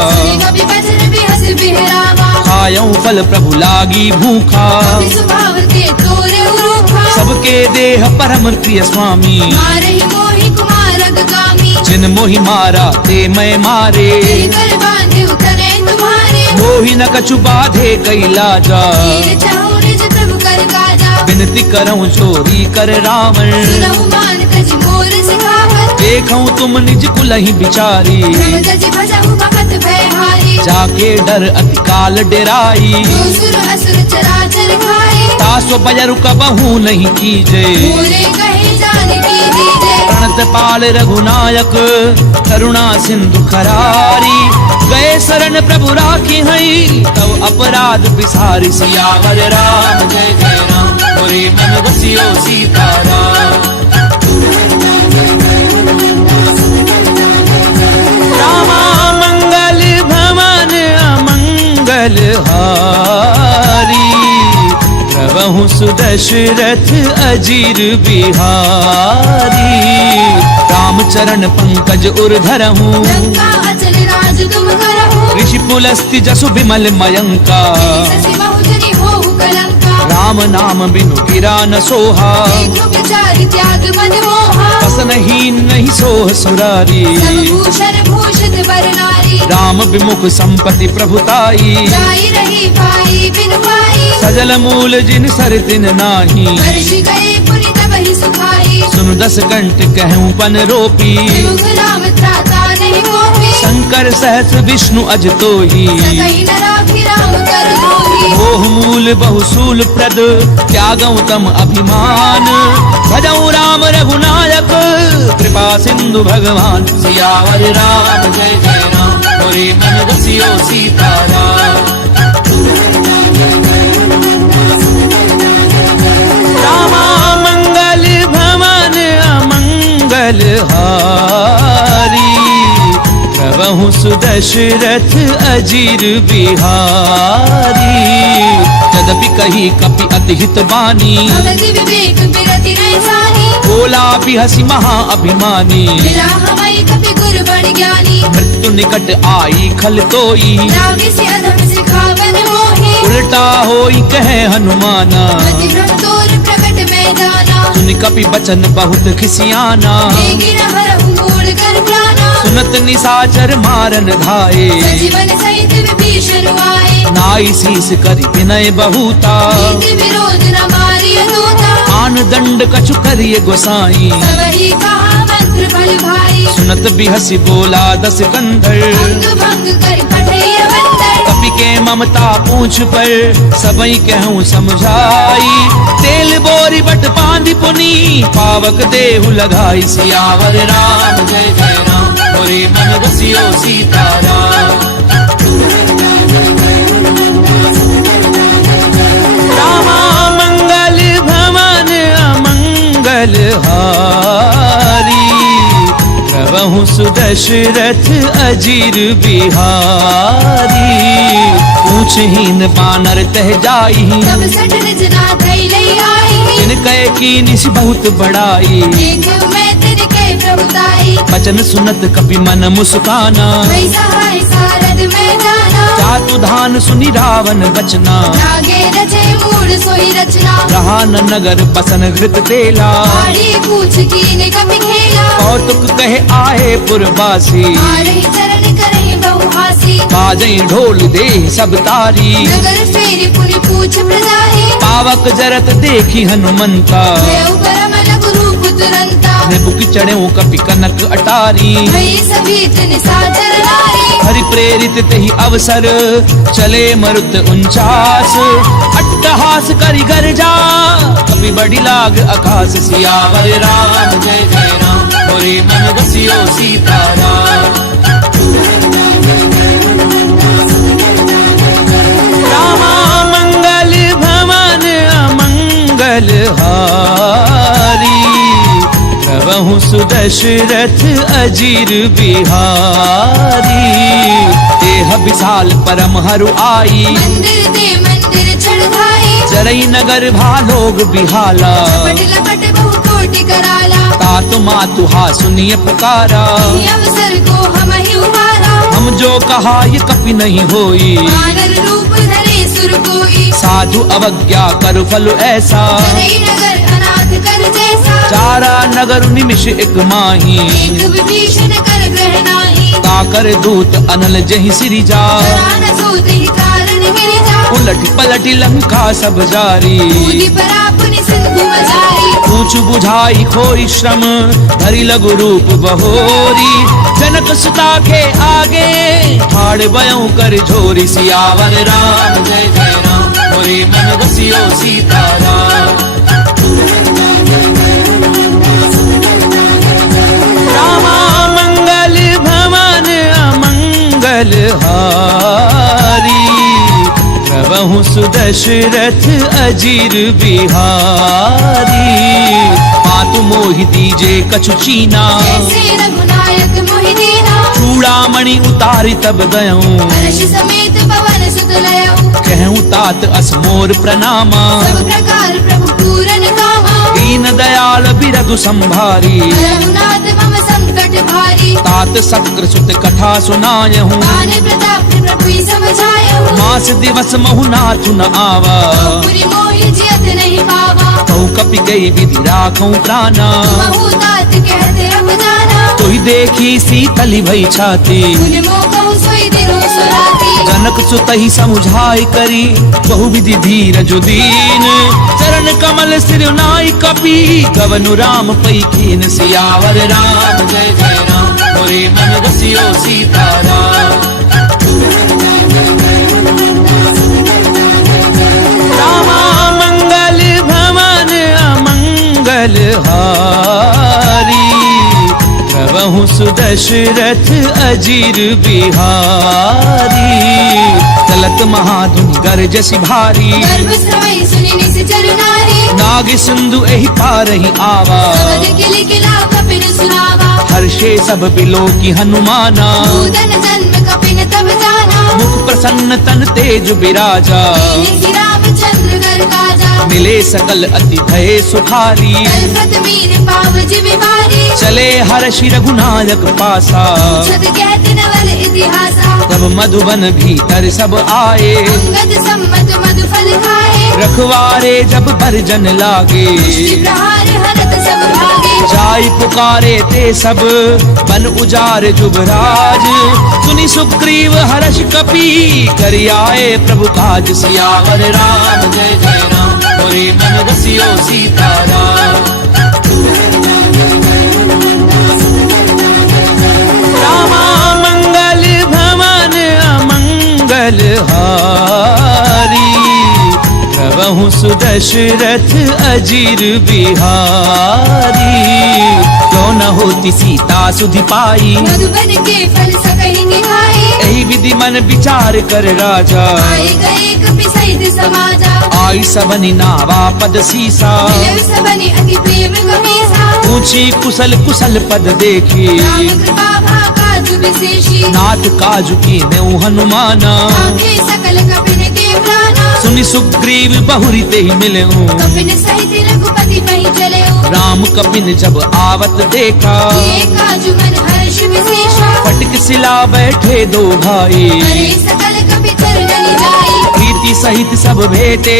कभी बचन बिहस बिहरावा खायऊ फल प्रभु लागी भूखा कभी सुभाव के तोरे उरूखा सबके देह परम प्रिय स्वामी मारहि मोहि कुमारग गामी जिन मोहि मारा ते मैं मारे तेरी कर बांधे उतरे तुम्हारे मोहि न कछु बाधे कैलाजा तीर चाहु निज प्रभु कर काजा विनती करऊं चोरी कर रावण सुनहु मान कज मोर सिखावत देखऊं तुम निज कुलहि बिचारी प्रभु जज भजहु भगत भयहारी जाके डर अति काल डेराई जो सुर असुर चराचर खाए तासो बजरु कबहू नहीं कीजे मोरे कहे जान की दीजे प्रणत पाल रघुनायक करुणा सिंधु खरारी गए शरण प्रभु राखी हई तब अपराध बिसारी सियावर राम जय जय राम मोरे मन बसियो सीताराम रामा मंगल भवन अमंगल हारी प्रभु सुदशरथ अजीर बिहारी राम चरण पंकज उर्धरहूँ लंका अचल राज तुम करहु ऋषि पुलस्ति जसु विमल मयंका ससि बहुजनी होहु कलंका राम नाम बिनु गिरा न सोहा देखो विचारि त्याग मद मोहा फसनहीन नहीं सोह सुरारी सब भूषण भूषित वर नारी राम विमुख संपत्ति प्रभुताई जाई रही पाई बिन पाई सजल मूल जिन सर दिन नाही वर्ष गए पुनि तबहि सुखाई सुन दस कंठ कहूँ पन रोपी विमुख राम त्राता नहीं मोहि शंकर सहस विष्णु अज तोही सकहि न राखि राम कर दोही मोह मूल बहुसूल प्रद त्यागऊ तम अभिमान भजऊ राम रघुनायक कृपा सिंधु भगवान सियावर राम जय जय राम मोरे मन बसियो सीताराम रामा मंगल भवन अमंगल हारी प्रभु सुदशरथ अजीर बिहारी यद्यपि कही कपि अति हित बानी भगति विवेक बिरति नहीं सानी बोला भी हसी महा अभिमानी मिला हमारी कपि गुर बड़ ज्ञानी मृत्यु निकट आई खल तोई रावि से अधम सिखावन मोहि उल्टा होई कहे हनुमाना मति भ्रम तोर प्रकट में जाना सुन कपि बचन बहुत खिसियाना देगी न हरहु मूल कर प्राणा सुनत निसाचर मारन घाये सजीवन सहित विभीषण आए नाई शीस करि विनय बहुता नीति विरोध न मारिय दूता आन दंड कछु करिय गोसाई सबहि कहा मंत्र फल भाई सुनत बिहसी बोला दस कंधर अंग भंग कर पठैय बंदर कपि के ममता पूछ पर सबई कहूँ समझाई तेल बोरी बट बांधि पुनी पावक देहु लगाई सियावर राम जय जय राम मोरे मन बसियो सीताराम रामा मंगल भवन अमंगल हारी प्रभु सुदशरथ अजीर बिहारी पूछहीन बानर तह जाई तब सठ निजना धई लई आई जिन कह की निस बहुत बड़ाई देखो मैं तिनके प्रभुताई वचन सुनत कपि मन मुस्काना। भई सहाय सारद में जाना, जातु धान सुनि रावण बचना। लागे रचे मूड सोई रचना, रहा न नगर बसन घृत तेला। आड़ी पूछ कीन कपि खेला, कौतुक कहे आए पुरवासी। आरही चरण करहि बहुहासी, बाजई ढोल दे सब तारी। नगर फेरी पुनि पूछ प्रजाहि, पावक जरत देखी हनुमंता। देव परम लघु रूप तुरंता, बुक चढ़े कपि कनक अटारी। भई सभीत निशाचर नारी, हरि प्रेरित तेहि अवसर चले मरुत 49। अट्टहास करि गर्जा कपि बड़ी लाग आकाश। सियावर राम जय जय राम, मोरे मन बसियो सीताराम। रामा मंगल भवन अमंगल हारी। प्रभु सुदशरथ अजीर बिहारी। देह विशाल परम हरु आई, मंदिर दे मंदिर चढ़ाई। जरई नगर भालोग बिहाला। लपट लपट बहु कोटि कराला, तातु मातु हा सुनिय पुकारा। ये अवसर को हम ही उबारा। हम जो कहा ये कपि नहीं होई, वानर रूप धरे सुर कोई। साधु अवज्ञा कर फल ऐसा। जरई नगर अनाथ कर जैसा, चारा नगर निमिष एक माही। एक विभीषण कर ग्रह नाही। ताकर दूत अनल जहि सिरिजा। पुराण सूत ही कारण गिरिजा, उलट पलट लंका सब जारी। कूदी परा पुनि सिंधु मजारी। पूछ बुझाई खोई श्रम धरि लघु रूप बहोरी। जनक सुता के आगे ठाड़ बयऊ कर झोरी। सियावर राम जय जय राम, मोरे मन बसियो सीताराम। रामा मंगल भवन अमंगल हारी। प्रभु सुदशरथ अजीर बिहारी। मातु मोहि दीजे कछु चीना। जैसे रघुनायक मोहि दीना, चूड़ामणि उतारि तब गयऊं। हर्ष समेत पवन सुत लयऊ। कहूँ तात असमोर प्रणामा। सब प्रकार प्रभु पूरन कामा, दीन दयाल बिरधु संभारी। रघुनाथ मम संकट भारी। तात सक्र सुत कथा सुनायहूँ। मान प्रताप प्रभु समझायऊ। मास दिवस महु नाथु न आवा। पुरि मोहि जियत नहीं पावा, कहूँ कपि गई विधि राखूं प्राणा। महु तात कहते अब जाना। तोहि देखी सीतली भई छाती। पुनि मोह कहु सोई दिनो सुराती। जनक सुतहि समुझाई करी बहु विधि धीरज दीन। चरण कमल सिर नाई कपि गवनु राम पै कीन। सियावर राम जय जय राम, मोरे मन बसियो सीताराम। रामा मंगल भवन अमंगल हारी। प्रभु सुदशरथ अजीर बिहारी। चलत महाधुनि गरजसि भारी। गर्भ स्रवई सुनि निश्चर नारी। नाग सिंधु एहि पारहि आवा। सबद किलि किला कपिन सुनावा, हर्षे सब बिलो की हनुमाना। भूधन जन्म कपिन तब जाना। मुख प्रसन्न तन तेज बिराजा। लील्हि रामचंद्र घर काजा, मिले सकल अति भय सुखारी। कलपत मीर पाव जिमि भारी। चले हर्षि रघुनायक पासा। छद कहत नवल इतिहासा, तब मधुबन भीतर सब आए। अंगद सम्मत मधु फल खाए। रखवारे जब बरजन लागे। मुष्टि प्रहार हरत सब भागे। जाई पुकारे ते सब बन उजार जुबराज। सुनि सुग्रीव हर्ष कपि करि आए प्रभु काज। सियावर राम जय जय राम, मोरे मन बसियो सीताराम। रामा मंगल भवन अमंगल हारी। प्रभु सुदशरथ अजीर बिहारी। क्यों न होती सीता सुधि पाई। मधुबन के फल सकहि निभाए। यही विधि मन विचार कर राजा। आए गए कपि सहित समाजा। आई सबनि नावा पद सीसा। मिलव सबनि अति प्रेम गमीसा। पूछी कुशल कुशल पद देखी। राम कृपा भा काजु विशेषी। नाथ काजु की नेउ हनुमाना। आखे सकल कपिन के प्राणा। सुनि सुग्रीव बहुरी ते मिलऊं। कपिन सहित रघुपति पहि चलेऊ। राम कपिन जब आवत देखा। ये काजु मन हर कोसिला बैठे दो भाई, करे सकल कपि चरण जाई। प्रीति सहित सब भेटे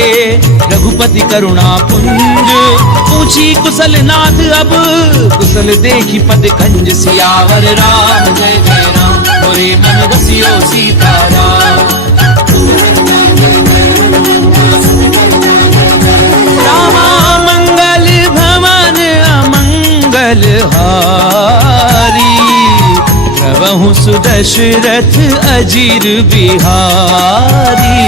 रघुपति करुणा पुंज। पूछी कुशल नाथ अब कुशल देखी पद कंज। सियावर राम जय जय राम, मोरे मन बसियो सीताराम। रामा मंगल भवन अमंगल हारी, प्रभु सुदशरथ अजीर बिहारी।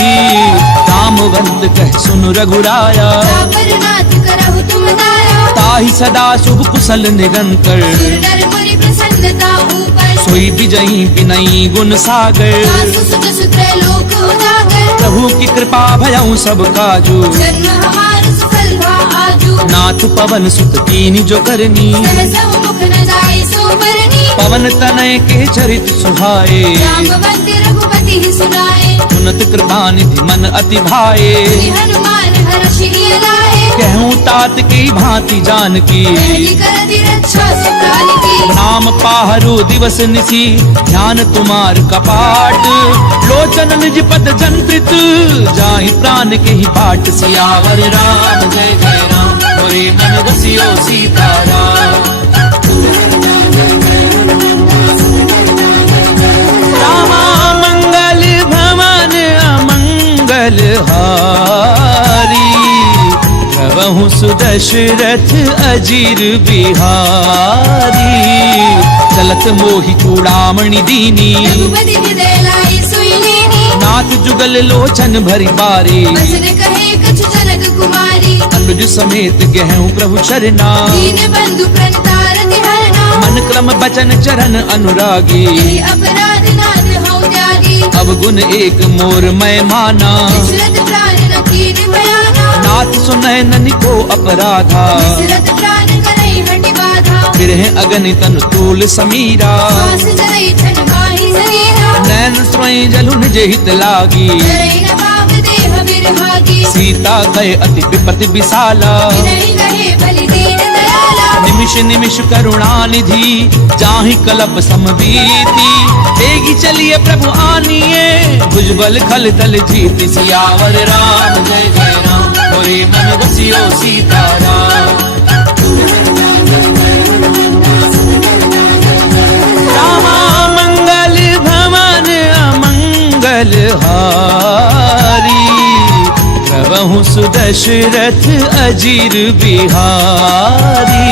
रामवंत कह सुन रघुराया, रावण नाथ करहु तुम दाया। ताहि सदा शुभ कुशल निरंतर, सुर नर मुनि प्रसन्नता ऊपर। सोई विजयी विनयी गुण सागर। सासु सुत सुत्र लोक उजागर। प्रभु की कृपा भयउ सब काजू, जन्म हमार सफल भा आजू। नाथ पवन सुत कीनी जो करनी, सहसहु मुख न जाय सो बरनी। पवन तनय के चरित सुहाए। रामवंत रघुपति ही सुनाए, उन्नत कृपा निधि मन अति भाए। श्री हनुमान हर्षि लाए। कहूँ तात की भांति जानकी, करहि करहि रक्षा सुकाल की। नाम पाहरो दिवस निसी, ध्यान तुम्हार कपाट। लोचन निज पद जंत्रित, जाहि प्राण के ही पाट। सियावर राम जय जय राम, मोरे मन बसियो सीताराम। रामा मंगल भवन अमंगल हारी, प्रभु सुदशरथ अजीर बिहारी। चलत मोहि चूड़ामणि दीनी, रघुपति हृदय लाई सोई लेनी। नाथ जुगल लोचन भरी बारी। बचन कहे कछु जनक कुमारी। अनुज समेत गहूँ प्रभु चरना, दीन बंधु प्रणतारति हरना। मन क्रम बचन चरण अनुरागी। यही अपराध नाथ हौ त्यागी। अवगुण एक मोर मैं माना, दशरथ प्राण न कीन भयाना। नाथ सुनय ननि को अपराधा। दशरथ प्राण करई हटि बाधा। फिरह अगनि तन तूल समीरा, श्वास जरई छन माहि शरीरा। नैन स्वयं जलु निज हित लागी। जरई न पाव देह बिरहागी। सीता गए अति विपति विशाला, विनय कहे बलि दीन दयाला। निमिष निमिष करुणा निधि, जाहि कलप समबीति। तेगी चलिए प्रभु आनिए, भुजबल खल दल जीति। सियावर राम जय जय राम, मोरे मन बसियो सीताराम। रामा मंगल भवन अमंगल हारी, प्रभु सुदशरथ अजीर बिहारी।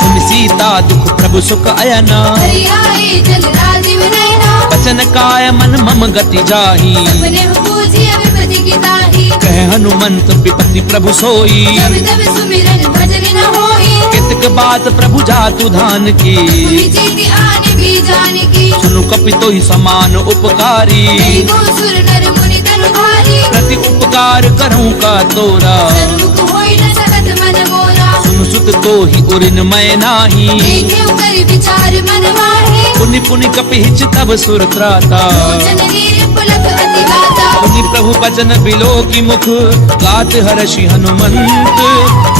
तुम सीता दुख प्रभु सुख अयना, हरि आए जल राजीव नयना। बचन काय मन मम गति जाही। सपने पूजिय विपति की ताही। कह हनुमंत विपति प्रभु सोई, जब तब सुमिरन भजन न होई। कितक बात प्रभु जातु धान की। तुमि जीति आने भी जान की। सुनु कपितो ही समान उपकारी, नहीं को सुर नर मुनि तनुधारी। प्रति उपकार करऊं का तोरा। सन्मुख होई न सकत मन मोरा। सुनु सुत तो ही उरिन मैं नाही, देखे कर विचार मन माहे। पुनि पुनि कपिहिच तब सुर त्राता। लोचन नीर पुलक अति गाता। पुनि प्रभु बचन बिलो की मुख, गात हर्षि हनुमंत।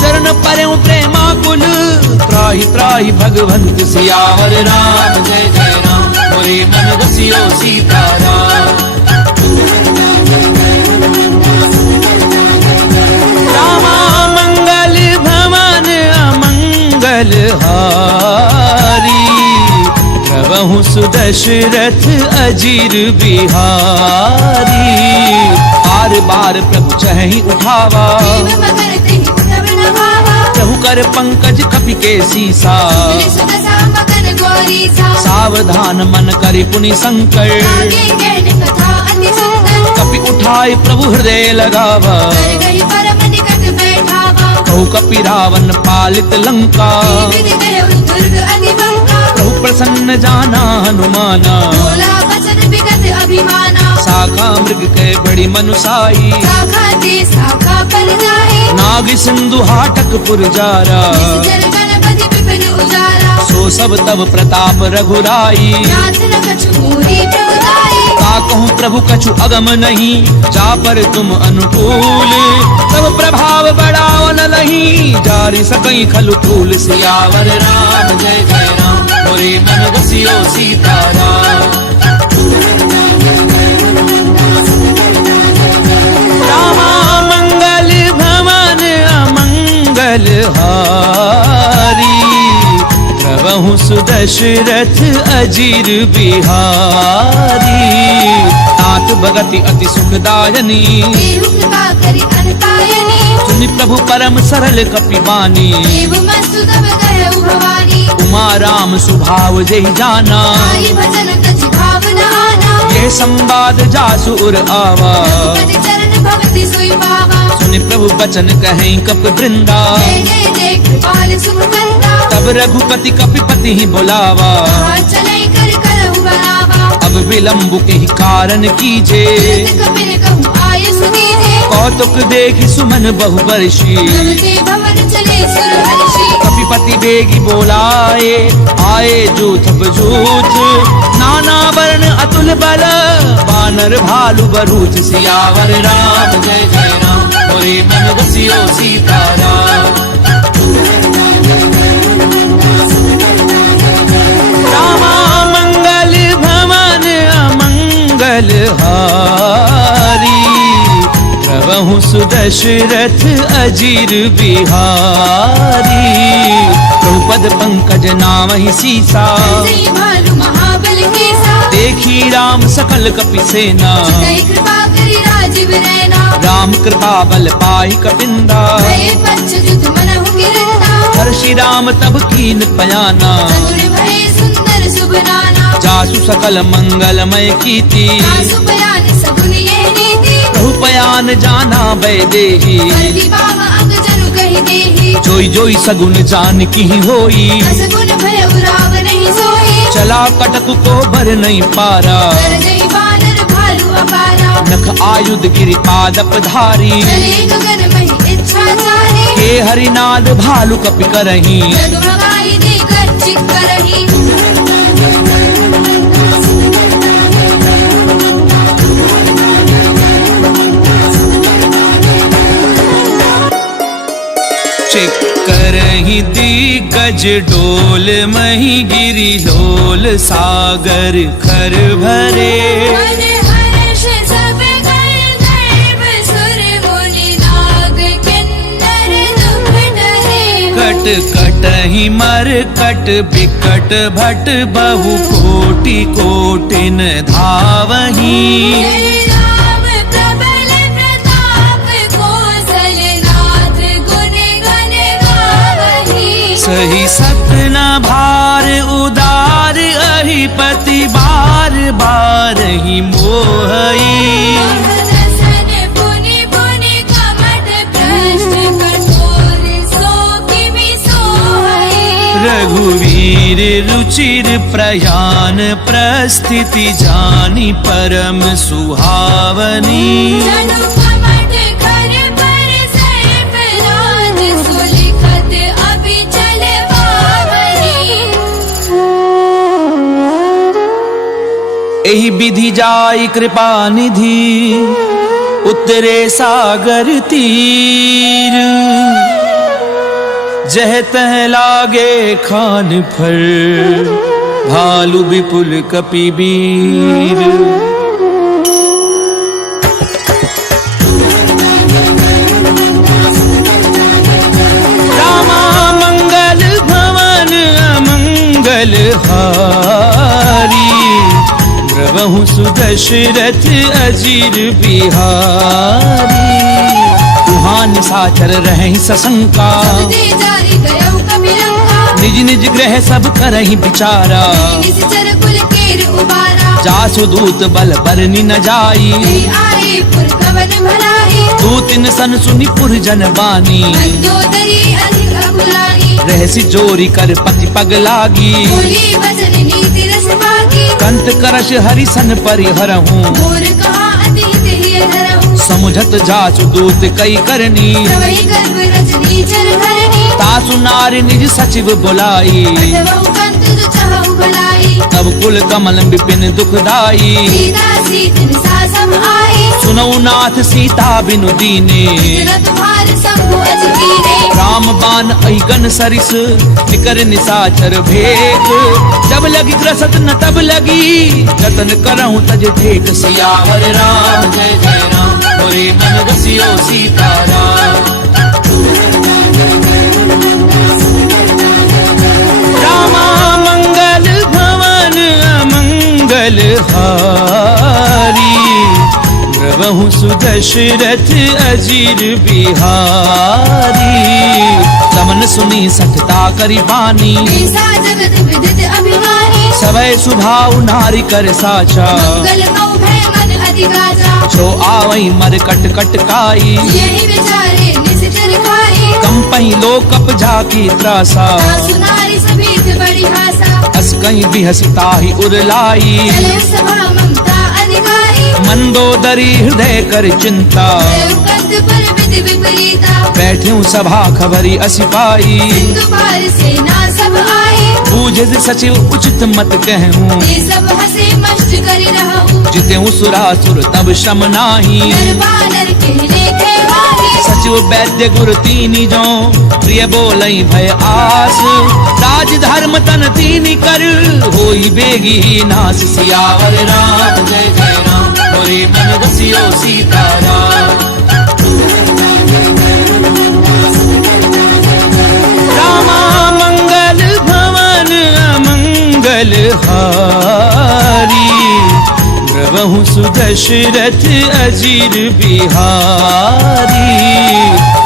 चरण परऊ प्रेमाकुल, त्राहि त्राहि भगवंत। सियावर राम जय जय राम, मोरे मन बसियो सीताराम। रामा मंगल भवन अमंगल हारी, प्रभु सुदशरथ अजीर बिहारी। बार बार प्रभु चहि उठावा, देव मगर तेहि उठब न भावा। प्रभु कर पंकज कपि के सीसा। सुनि सुत मगन गौरी सा। सावधान मन करि पुनि संकर, आगे कहन कथा अति सुंदर। कपि उठाए प्रभु हृदय लगावा। कर गई परम निकट बैठावा। कहु कपि रावण पालित लंका, विधि देव दुर्ग अति बंका। प्रभु प्रसन्न जाना हनुमाना। बोला बचन विगत अभिमाना। शाखा मृग के बड़ी मनुसाई, शाखा ते शाखा पर जाए। नाग सिंधु हाटक पुरजारा। जल गणपति विपिन उजारा। सो सब तब प्रताप रघुराई, नाथ न कछु मोहि प्रभुताई। का कहूँ प्रभु कछु अगम नहीं, जा पर तुम अनुकूल। तब प्रभाव बड़ा न लही, जारि सकई खलु फूल। सियावर राम जय जय राम, मोरे मन बसियो सीताराम। रामा मंगल भवन अमंगल हारी, प्रभु सुदशरथ अजीर बिहारी। नाथ भगति अति सुखदायनी, देहु कृपा करि अनपायनी। सुनि प्रभु परम सरल कपिबानी, देव मस्तु तब कहु भवानी। उमा राम सुभाव जेहि जाना, आई भजन कछि भावना आना। ये संवाद जासु उर आवा, रघुपति चरण भगति सोई पावा। सुनि प्रभु बचन कहें कपि वृंदा, जय जय जय कृपाल सुख करता। तब रघुपति कपिपति ही बुलावा। कहाँ चलै कर करहु बनावा। अब विलम्ब के ही कारण कीजे, कृत कपिल कहु आय सुनीजे। कौतुक देखि सुमन बहु बरसी, जब ते भवन चले सुर हर्षि। कपिपति बेगी बोलाए, आए जूथ बजूथ। नाना वर्ण अतुल बल, बानर भालु बरूथ। सियावर राम जय जय राम, मोरे मन बसियो सीताराम। रामा मंगल भवन अमंगल हारी, प्रभु सुदशरथ अजीर बिहारी। द्रौपद पंकज नामहि सीसा, जय भालु महाबल केसा। देखी राम सकल कपि सेना, जय कृपा करि राजीव रैना। राम कृपा बल पाई कपिंदा, भय पंच जुत मनहु गिरंदा। हर्षि राम तब कीन पयाना, सगुण भय सुंदर शुभ नाना। जासु सकल मंगलमय कीर्ति, आसु बयान सगुन ये नीति। प्रभु पयान जाना वैदेही। हर विभाव अंग जनु कहि देहि। जोई जोई सगुन जान की होई, असगुन भय उराव नहीं सोई। चला कटक को भर नहीं पारा, कर गई बानर भालु अपारा। नख आयुध गिरि पादप धारी। चले गगन महि इच्छा चारी। हे हरिनाद भालु कपि करही, जगमगाई देकर चित करही। चिक्करहि दिग्गज डोल मही गिरि लोल, सागर खर भरे। मन हर्ष सब कर गर्भ सुर मुनि नाग किन्नर दुख डरे। कट कटहि मर कट बिकट भट, बहु कोटि कोटिन धावही। जय राम प्रबल प्रताप, कौशलनाथ गुण गण गावही। सही सतन भार उदार, अहिपति बार बार ही मोहई। दसन पुनि पुनि कमठ भ्रष्ट, कठोर सो किमि सोहई। रघुवीर रुचिर प्रयान, प्रस्थिति जानी परम सुहावनी। जनु कमठ कर पर सर्प राज, सुलिखत अभिचल पावनी। एहि विधि जाई कृपा निधि, उतरे सागर तीर। जह तह लागे खान फर, भालु विपुल कपि वीर। रामा मंगल भवन अमंगल हारी, प्रभु सुदशरथ अजीर बिहारी। तुहान साचर रहि सशंका, दे जारी गयौ कपिलंका। निज निज ग्रह सब करहि विचारा। निश्चर कुल केर उबारा। जासु दूत बल बरनि न जाई, नहीं आए पुर कवन भलाई। दूतिन सन सुनि पुर जन बानी। मंदोदरी अधिक अकुलानी। रहसि जोरी कर पति पग लागी, बोली वचन नीति रस बाकी। कंत करश हरिसन परिहरहूँ, मोर कहा अति हित धरहूँ। समुझत जासु दूत कई करनी, प्रवहि गर्भ रजनी चर धरनी। तासु नारी निज सचिव बुलाई। पठवहु कंत जो चाहु भलाई। तब तब कुल कमल विपिन दुखदाई सीता सीतन सा सब आई सुनौ नाथ सीता बिनु दीने न तुम्हार शंभु अज कीने राम बाण अहिगन सरिस निकर निसाचर भेद जब लगी ग्रसत न तब लगी जतन करहु तज देख सियावर राम जय जय राम मोरे मन बसियो सीताराम रामा मंगल भवन अमंगल हारी प्रभु सुदशरथ अजीर बिहारी समन सुनी सठता करी बानी ऐसा जगत विदित अभिमानी सवै सुभाव नारी कर साचा मंगल कौ भय मन अधिराजा जो आवई मर कट कट काई यही विचारे निश्चर खाई कंपई लोकप झाकी त्रासा सुनारी सभीत बड़ी आशा अस कहीं बिहसता ही उरलाई चले सभा ममता अधिकारी मंदोदरी हृदय कर चिंता कंध पर विधि विपरीता बैठ्यूं सभा खबरी असिपाई सिंधु पार सेना सब आए बूझे सचिव उचित मत कहूँ ये सब हंसे मस्त करी रहूं जितेऊ सुरासुर तब श्रम नाही दरबार के लेखे वाली सचिव वैद्य गुरु तीनी जो प्रिय बोलई भय आस राज धर्म तन तीनी कर होई बेगी नास सियावर राम जय जय राम मोरे मन बसियो सीताराम रामा मंगल भवन अमंगल हारी प्रभु सुदशरथ अजीर बिहारी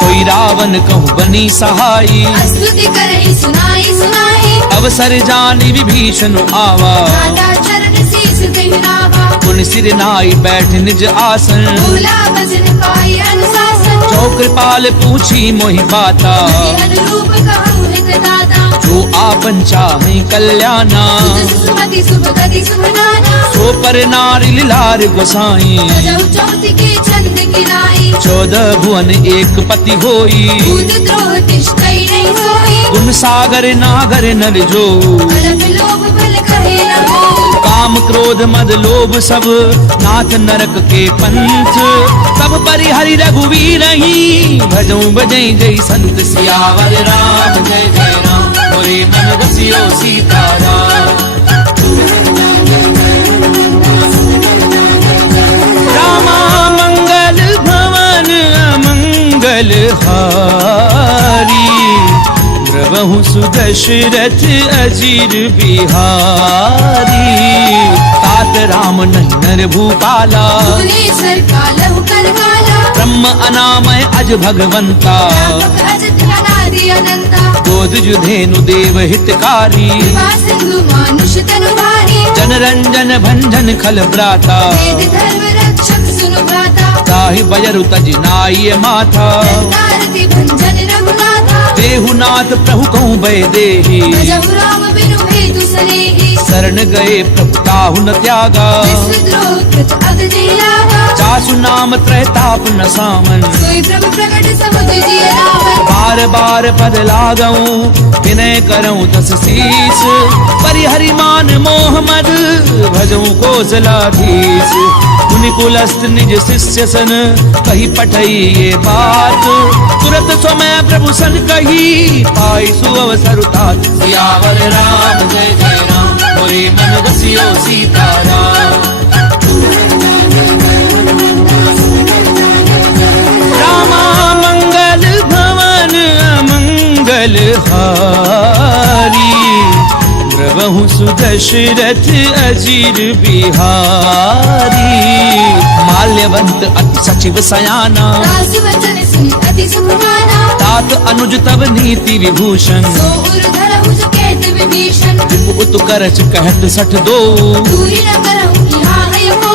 कोई रावण कहु बनी सहाई स्तुति करहि सुनाई सुनाई अवसर जानी विभीषण आवा माता चरण शीस देहनावा पुन सिर नाई बैठ निज आसन भूला वचन पाई अनुशासन जो कृपाल पूछी मोहि बाता अनुरूप कहूँ हित दाता जो आपन चाहे कल्याणा सुमति शुभ गति शुभ नाना सो पर नारी लार गोसाई सजौ चौथ के छंद किनाई 14 भुवन एक पति होई दूध द्रोह तिष्ठई नहीं सोई गुण सागर नागर नर जो अलग लोभ बल कहे न हो काम क्रोध मद लोभ सब नाथ नरक के पंथ सब परिहरि रघुवीर ही भजऊ बजई जय संत सियावर राम जय जय राम मोरे मन बसियो सीताराम रामा मंगल भवन अमंगल हारी प्रभु सुदशरथ अजीर बिहारी तात राम नहीं नर भूपाला भुवनेश्वर कालहु कर काला ब्रह्म अनामय अज भगवंता रामक अजत अनादि अनंता बोध जुधेनु देव हितकारी कृपा सिंधु मानुष तनु भारी जन रंजन भंजन खल भ्राता वेद धर्म रक्षक सुनु भ्राता ताहि बजरु तज नाई माथा तारति भंजन रघुनाथा देहुनाथ प्रभु कहूँ भय देहि भजहु राम बिनु हेतु सनेहि शरण गए प्रभु ताहु न त्यागा विश्वद्रोह कृत अगति लागा चासु नाम त्रैताप न सामन सोई प्रभु प्रकट समुद्र जिय रावण बार बार पद लागऊं विनय करऊं दस शीस परिहरि मान मोह मद भजऊं कौशलाधीश मुनि कुलस्त निज शिष्य सन कही पठई ये बात तुरत समय प्रभु सन कही पाई सुअवसर तात सियावर राम जय जय राम मोरे मन बसियो सीताराम रामा मंगल भवन अमंगल हारी प्रभु सुदशरथ अजीर बिहारी माल्यवंत अति सचिव सयाना दास वचन सुनि अति सुख माना तात अनुज तब नीति विभूषण सो उर धरहु जो कहत विभीषण उत करच कहत सठ दो दूरी न करहु कि हाँ है को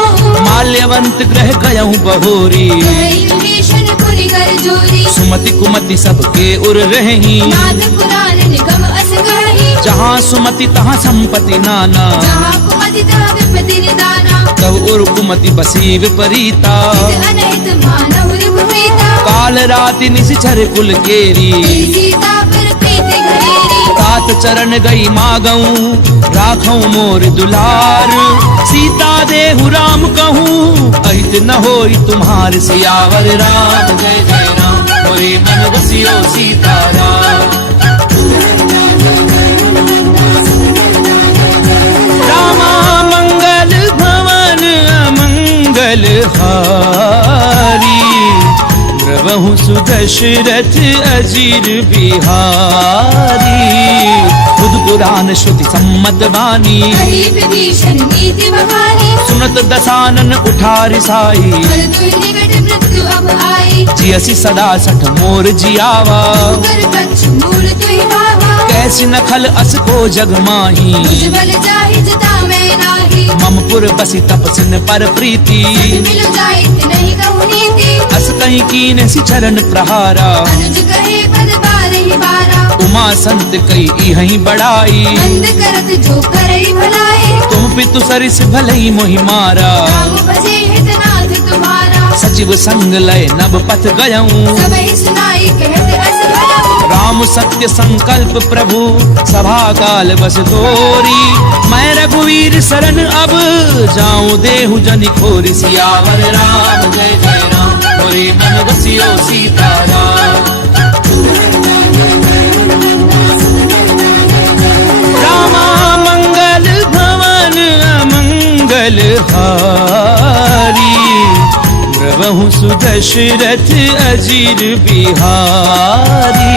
माल्यवंत ग्रह गयहु बहोरी कहि विभीषण पुनि कर जोरी सुमति कुमति सबके उर रही नाथ पुराण निगम अस गहि जहाँ सुमति तहाँ संपत्ति नाना जहाँ कुमति तहाँ विपति निदाना तब उर कुमति बसी विपरीता हित अनहित मानहु रिपुपीता काल राति निशिचर कुल केरी सीता पर प्रीति घरेरी हाथ चरण गई मागऊं राखऊं मोर दुलार सीता देहु राम कहूँ अहित न होई तुम्हार सियावर राम जय जय राम मोरे मन बसियो सीताराम रामा मंगल भवन अमंगल हारी द्रवहु सुदशरथ अजीर बिहारी बुध पुराण श्रुति सम्मत वाणी कही विभीषण नीति बहारी सुनत दसानन उठार साई पर दुई निकट मृत्यु अब आई जियसि सदा सठ मोर जियावा कर कच्छ मूल तुई भावा कैसी नखल अस को जग माही मुझ बल जाहि जता मैं नाही ममपुर बसी तपसिन पर प्रीति मिल जाइत नहीं कहूँ नीति अस कहीं कीन सि चरण प्रहारा अनुज कहे पद बारहि बारा उमा संत कई इहई बड़ाई बंद करत जो करई भलाई तुम पितु सरिस भलई मोहि मारा राम भजे हितनाथ तुम्हारा सचिव संग लय नभ पथ गयऊं सबहि सुनाई कहत अस भयऊ राम सत्य संकल्प प्रभु सभा काल बस तोरी मैं रघुवीर शरण अब जाऊं देहु जनि खोरि सियावर राम जय जय राम मोरे मन बसियो सीताराम रामा मंगल भवन अमंगल हारी द्रवहु सुदशरथ अजीर बिहारी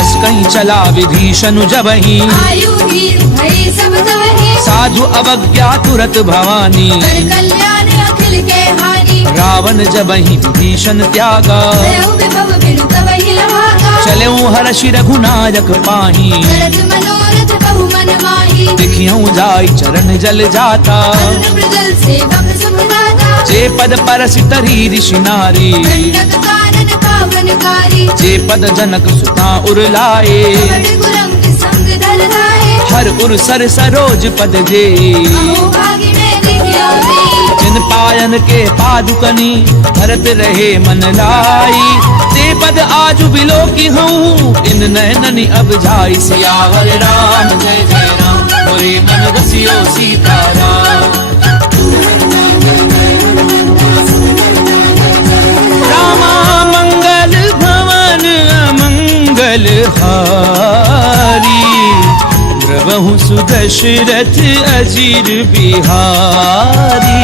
अस कहीं चला विभीषण जबहि आयु वीर भय सब तवहि साधु अवज्ञा तुरत भवानी कर कल्याण अखिल के हानि रावण जबहि विभीषण त्यागा भयउ विभव बिनु तवहि लभागा चलऊं हर्षि रघुनायक पाही करत मनोरथ बहु मन माही देखियूं जाई चरण जल जाता अरुण मृगल सेवक सुख दाता जे पद परसि तरी ऋषि नारी दंडक कानन पावनकारी जे पद जनक सुता उरलाए बड़ गुरंग संग धर धाये हर उर सर सरोज पद जे अहो भागी में देखियो दे जिन पायन के पादुकनी भरत रहे मन लाई ते पद आजु बिलो की हूँ इन नैननि अब जाई सियावर राम जय जय राम मोरे मन बसियो सीताराम रामा मंगल भवन अमंगल हारी द्रवहु सुदशरथ अजीर बिहारी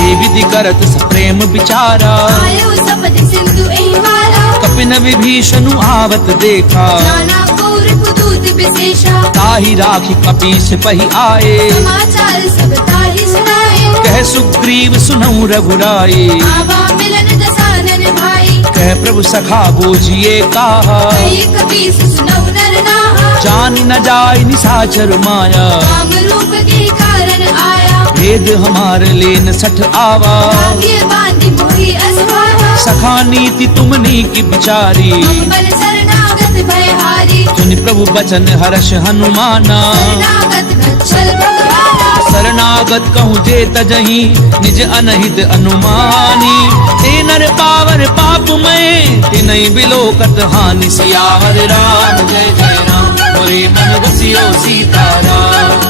ए विधि करत सप्रेम विचारा आयो सपद सिंधु एहि मारा कपिन विभीषण आवत देखा नाना कौर कुदूत विशेषा ताहि राखी कपीस पहि आए समाचार सब ताहि सुनाए कह सुग्रीव सुनऊ रघुराई आवा मिलन दसानन भाई कह प्रभु सखा बूझिए काहा कही कपीस सुनौ नर नाहा जान न जाय निशाचर माया राम रूप के कारण आया भेद हमार लेन सठ आवा भाग्य बांधि मोहि असभावा सखा नीति तुमनी की बिचारी बल शरणागत भयहारी सुनि प्रभु बचन हर्ष हनुमाना शरणागत गच्छल भगवाना शरणागत कहूँ जे तजहि निज अनहित अनुमानी ते नर पावर पाप में तिनहि बिलोकत हानि सियावर राम जय जय राम मोरे मन बसियो सीताराम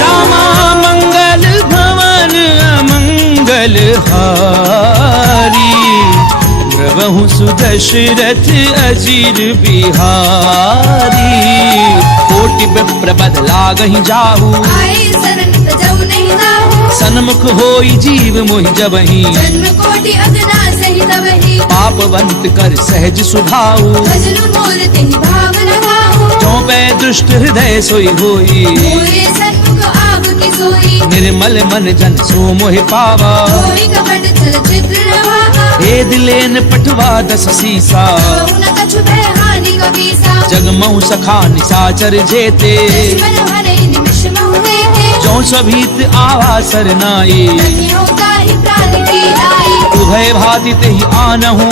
रामा मंगल भवन अमंगल हारी द्रवहु सुदशरथ अजीर बिहारी कोटि विप्र बदला गहि जाहू आए शरण तजौ नहीं दाहू सन्मुख होई जीव मोहि जबहि जन्म कोटि अगना सही तबहि पापवंत कर सहज सुभाऊ भजनु मोर तेहि भाव लगाहू जो पै दुष्ट हृदय सोई होई मोरे सन्मुख आव की सोई निर्मल मन जन सो मोहि पावा कोई कपट छल चित्र नभावा भेद लेन पठवा दस सीसा कहु न कछु भय हानि कबीसा जगमऊ सखा निशाचर जेते दुश्मन हरे निमिष महु देते जो सभीत आवा सरनाई तन्यो ताहि प्राण की आई उभय भाति तेहि आनहु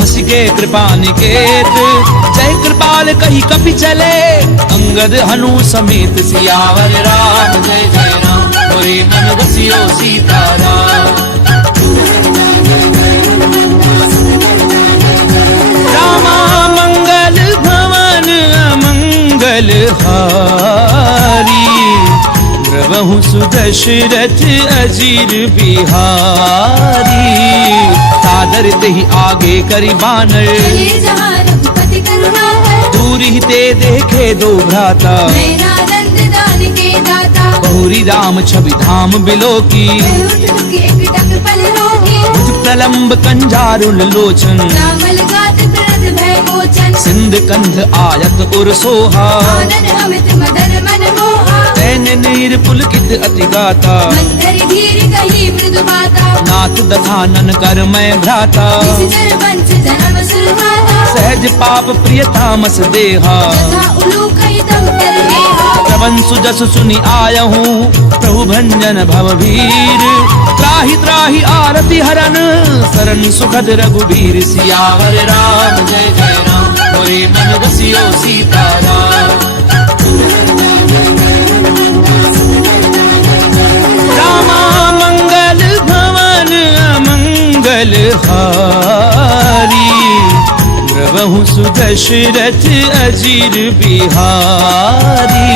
हंस के कृपा निकेत जय कृपाल कही कपि चले अंगद हनु समेत सियावर राम जय जय राम मोरे मन बसियो सीताराम रामा मंगल भवन अमंगल हारी, द्रवहु सुदशरथ अजीर बिहारी। सादर तेहि आगे करि बानर, चले जहाँ रघुपति करुणा है। दूर ही ते देखे दो भ्राता, नयनानंद दान के दाता। बहुरी राम छवि धाम बिलो की, वह उठ टुक एक टक पल रोगी। भुज प्रलंब कंजारुल लोचन, रामल गात प्रद भय मोचन। सिंध कंध आयत उर सोहा, आनन अमित मदन मन मोहा। तैन नीर पुलकित अति गाता, मंथर धीर कही मृदु माता। नाथ दधानन कर मैं भ्राता, निशिचर वंश जन्म सुरहाता। सहज पाप प्रिय तामस देहा, तथा उलूक हितम कर नेहा। प्रवंसु जस सुनि आयहूँ, प्रभु भंजन भव भीर। त्राहि त्राहि आरति हरन, सरन सुखद रघुबीर। सियावर राम जय जय राम, मोरे मन बसियो सीताराम। रामा मंगल भवन अमंगल हारी, द्रवहु सुदशरथ अजीर बिहारी।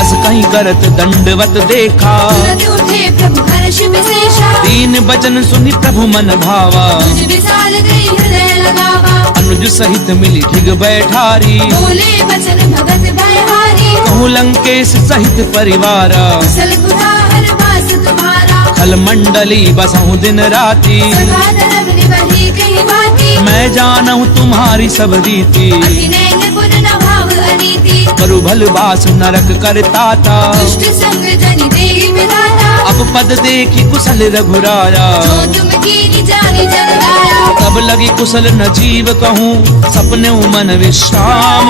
अस कहीं करत दंडवत देखा, तुरत उठे प्रभु हर्ष विशेषा। दीन बचन सुनि प्रभु मन भावा, तुझ विशाल गई हृदय लगावा। अनुज सहित मिली ठिग बैठारी, बोले वचन भगत भयहारी। कहूँ लंकेश सहित परिवारा। कुशल कुठार वास तुम्हारा। खल मंडली बसहु दिन राती, सदा धर्म निवही कही बाती। मैं जानहु तुम्हारी सब रीति। अति नैन गुण न भाव अनीति। करु भल बास नरक करताता, दुष्ट संग जनि देहि विधाता। अब पद देखी कुशल रघुराया। जो तुम कीनी जानी जग गाया। तब लगी कुशल न जीव कहूँ, सपने मन विश्राम।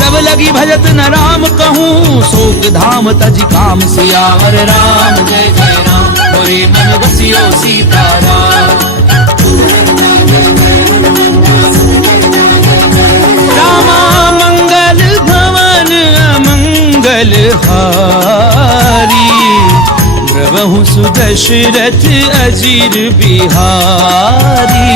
तब लगी भजत न राम कहूँ, शोक धाम तज काम। सियावर राम जय जय राम, मोरे मन बसियो सीताराम। रामा मंगल भवन अमंगल हारी, द्रवहु सुदशरथ अजीर बिहारी।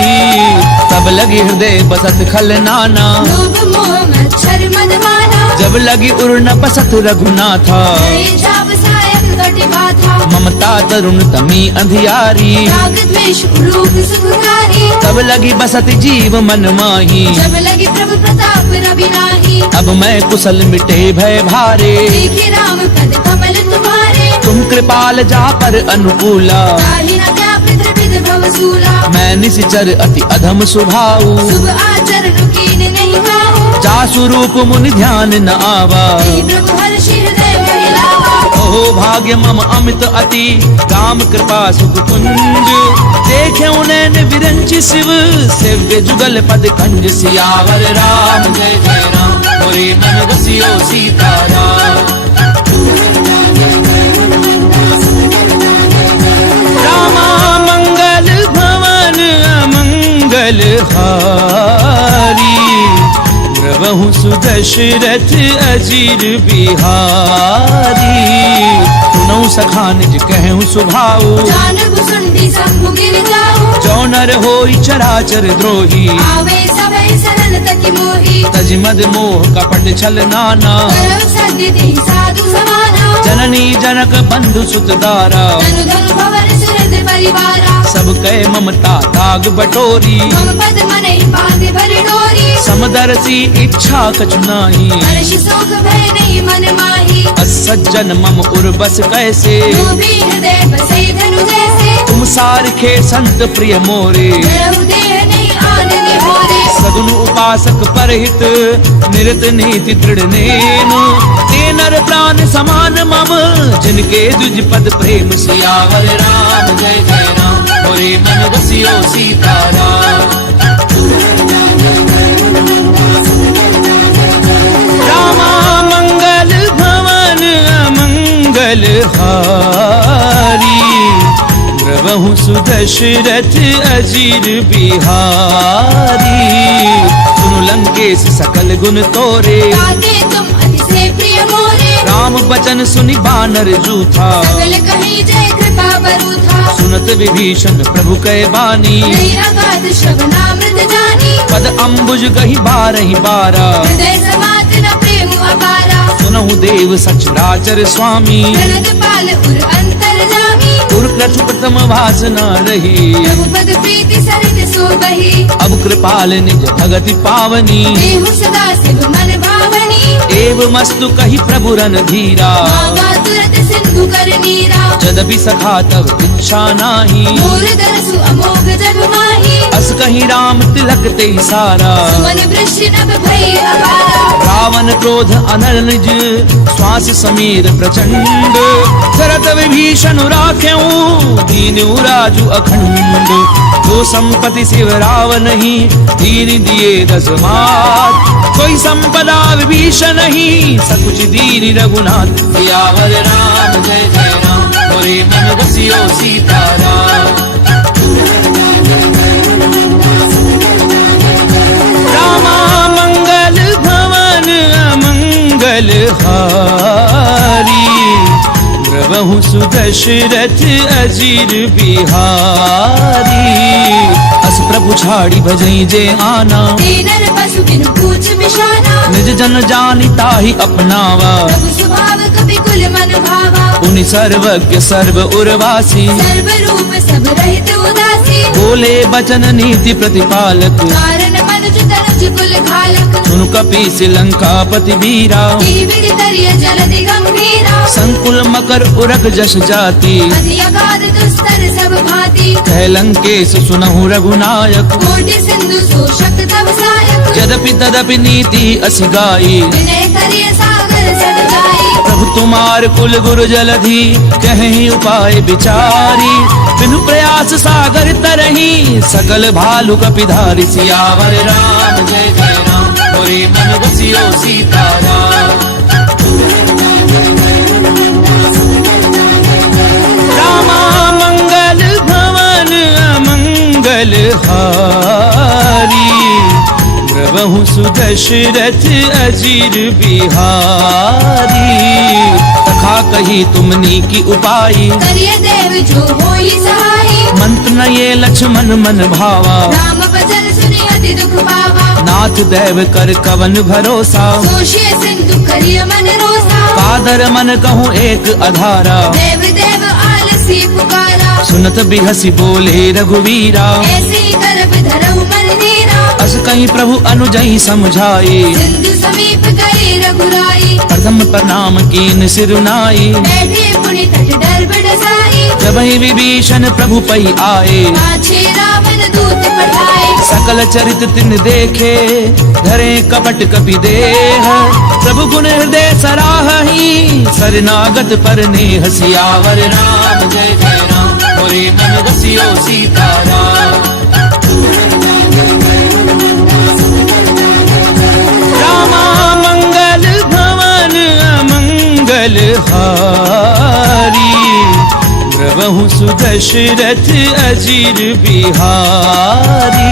तब लगी हृदय बसत खल नाना, लोभ मोह मच्छर मद माना। जब लगी उर न बसत रघुनाथा। जय जाप सायक कटि बाधा। ममता तरुण तमी अंधियारी, राग द्वेष उलूक सुखकारी। तब लगी बसत जीव मन माही। जब लगी प्रभु प्रताप रवि नाही। अब मैं कुशल मिटे भय भारे, देखे राम पद कमल तुम्हारे। तुम कृपाल जा पर अनुकूला। ताहि न क्या पितृ विध भव सूला। मैं निशिचर अति अधम स्वभाव, शुभ आचरण कीन नहीं खाओ। जासु रूप मुनि ध्यान न आवा। तेहि प्रभु हर्ष हृदय महिलावा। ओहो भाग्य मम अमित अति, राम कृपा सुख कुंज। देखे उनैन विरंचि शिव, सेव्य जुगल पद कंज। सियावर राम जय जय राम, मोरे मन बसियो सीताराम। रामा मंगल भवन अमंगल हारी, द्रवहु सुदशरथ अजीर बिहारी। सुनऊ सखा निज कहूँ सुभाऊ, जानहु सुंडी शंभु गिर जाऊ। जो नर होई चराचर द्रोही। आवे सभय सरल तति मोही। तज मद मोह कपट छल नाना, करौ सद्य तेहि साधु समाना। जननी जनक बंधु सुत दारा। धनु धनु भवन सुरद परिवारा। सब कह ममता ताग बटोरी, मम पद मनहि बांधे भरि डोरी। समदर्शी इच्छा कछु नाही, हर्ष शोक भय नहीं मन माही। असज्जन मम उर बस कैसे, लोभी हृदय बसै धनु जैसे। तुम सारखे संत प्रिय मोरे। करहु देह नहीं आन निहोरे। सगुन उपासक परहित, निरत नीति दृढ़ नेम। ते नर प्राण समान मम, जिनके द्विज पद प्रेम। सियावर राम जय जय राम, मोरे मन बसियो सीताराम। रामा मंगल भवन अमंगल हारी, द्रवहु सुदशरथ अजीर बिहारी। सुनु लंकेश सकल गुण तोरे, ताते तुम अति से प्रिय मोरे। राम बचन सुनि बानर जूथा। सकल कहीं जय कृपा बरूथा। सुनत विभीषण प्रभु कै बानी, नहीं अगाध श्रवणामृत जानी। पद अम्बुज गही बारही बारा हृदय समात न प्रेम अपारा सुनहु देव सचराचर स्वामी गरद पाल उर अंतर जामी दुर्कृत प्रथम भासना रही प्रभु पद प्रीति सरित सो बही अब कृपाल निज भगति पावनी देहु सदा शिव मन भावनी एव मस्तु कही प्रभु रन धीरा मांगा तुरत सिंधु कर नीरा जदपि सखा तब इच्छा नाही मोर दरसु अमोघ जग माही अस कहीं राम तिलक ते सारा मन वृष्टि नभ भई अपारा रावण क्रोध अनल निज श्वास समीर प्रचंड शरत विभीषण राख्यऊ दीन राजु अखंड जो संपत्ति शिव रावण ही दीन दिए दस मात कोई संपदा विभीषण ही सकुच दीन रघुनाथ सियावर राम जय जय राम मोरे मन बसियो सीताराम रामा मंगल भवन अमंगल हारी प्रभु सुदशरथ अजीर बिहारी अस प्रभु छाड़ी भजई जे आना दीनर पशु बिनु पूछ बिशाना निज जन जानी ताहि अपनावा प्रभु स्वभाव कवि कुल मन भावा पुनि सर्वज्ञ सर्व उर्वासी सर्व रूप सब रहित उदासी बोले बचन नीति प्रतिपालक कारण मनुज तनुज कुल घालक सुनु कपीस लंकापति वीरा की विधि तरिय जलधि गंभीरा संकुल मकर उरग जस जाति अति अगाध दुस्तर सब भांति कह लंकेश सुनहु रघुनायक कोटि सिंधु शोषक तव सायक यद्यपि तदपि नीति असि गाई विनय करिय सागर सद जाई प्रभु तुम्हार कुल गुरु जलधि कहीं उपाय विचारी बिनु प्रयास सागर तरही सकल भालु कपिधारी सियावर राम जय जय राम मोरे मन बसियो सीताराम रामा मंगल भवन अमंगल हारी प्रभु सुदशरथ अजीर बिहारी तथा कही तुमनी की उपाई करिय देव जो होई सहाई मंत्र न ये लक्ष्मण मन भावा राम भजन सुनि अति दुख पावा नाथ देव कर कवन भरोसा सोशिय सिंधु करिय मन रोसा कादर मन कहूँ एक अधारा देव देव आलसी पुकारा सुनत बिहसी बोले रघुवीरा ऐसे ही करब धरऊ मन धीरा अस कहीं प्रभु अनुजई समझाए सिंधु समीप गए रघुराई प्रथम प्रणाम कीन सिरुनाई बैठे पुनि तट डर बडसाई जब ही विभीषण प्रभु पई आए पाछे रावण दूत पठाए सकल चरित तिन देखे धरे कपट कपि देह प्रभु गुण हृदय सराही सरनागत पर नेह सियावर राम जय जय राम मोरे मन बसियो सीताराम रामा मंगल भवन अमंगल हारी प्रभु सुदशरथ अजीर बिहारी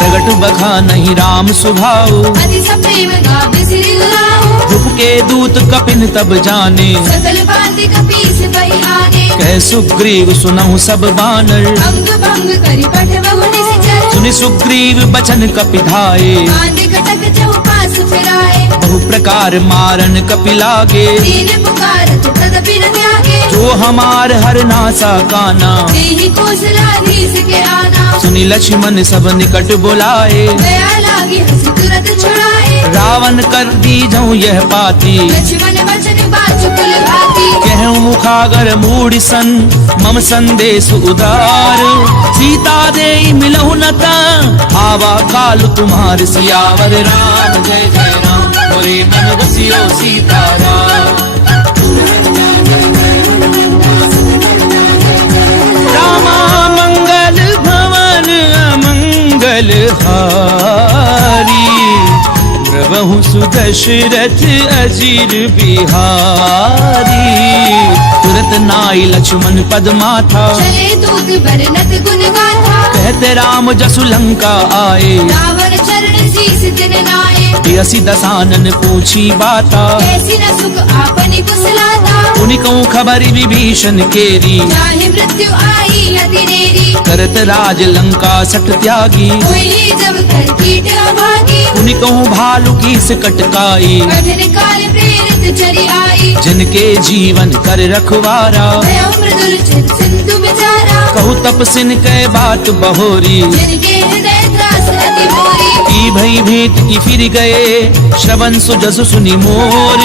प्रगट बखा नहीं राम सुभाऊ अति सप्रेम गावे सिरि गुलाऊ रूप के दूत कपिन तब जाने सकल बांधि कपीस बही आने कह सुग्रीव सुनहु सब बानर अंग भंग करि पठ बहु निश्चर सुनि सुग्रीव बचन कपिधाए बांधि कटक चौपास फिराए बहु प्रकार मारन कपि लागे दीन पुकारत तदपि न त्यागे जो हमार हर नासा काना देहि कौशलाधीश के आना सुनि लक्ष्मण सब निकट बुलाए दया लागी हंसी तुरंत छुड़ाए रावण कर दीजहु यह पाती लक्ष्मण वचन बाजु कुल भाती कहूँ मुखागर मूढ़ सन मम संदेश उदार सीता दे मिलहु नता आवा काल तुम्हार सियावर राम जय जय राम मोरे मन बसियो सीताराम रामा मंगल भवन अमंगल हारी प्रभु सुदशरथ अजीर बिहारी तुरत नाई लक्ष्मण पद माथा चले दूत बरनत गुण गाथा कहते राम जसु लंका आए रावण चरण शीस दिन नाये बियसी दसानन पूछी बाता कैसी न सुख आपनी कुशलाता उनिको खबर विभीषण केरी चाहे मृत्यु आई अति नेरी करत राज लंका सठ त्यागी हुई जब कर कीट अभागी उनिको भालू की कटकाई कठिन काल प्रेरित चली आई जिनके जीवन कर रखवारा भयो मृदुल चित सिंधु बिचारा कहु तपसिन कै बात बहोरी जिनके हृदय त्रास अति मोरी की भई भेंट की फिर गए श्रवण सुजसु सुनि मोर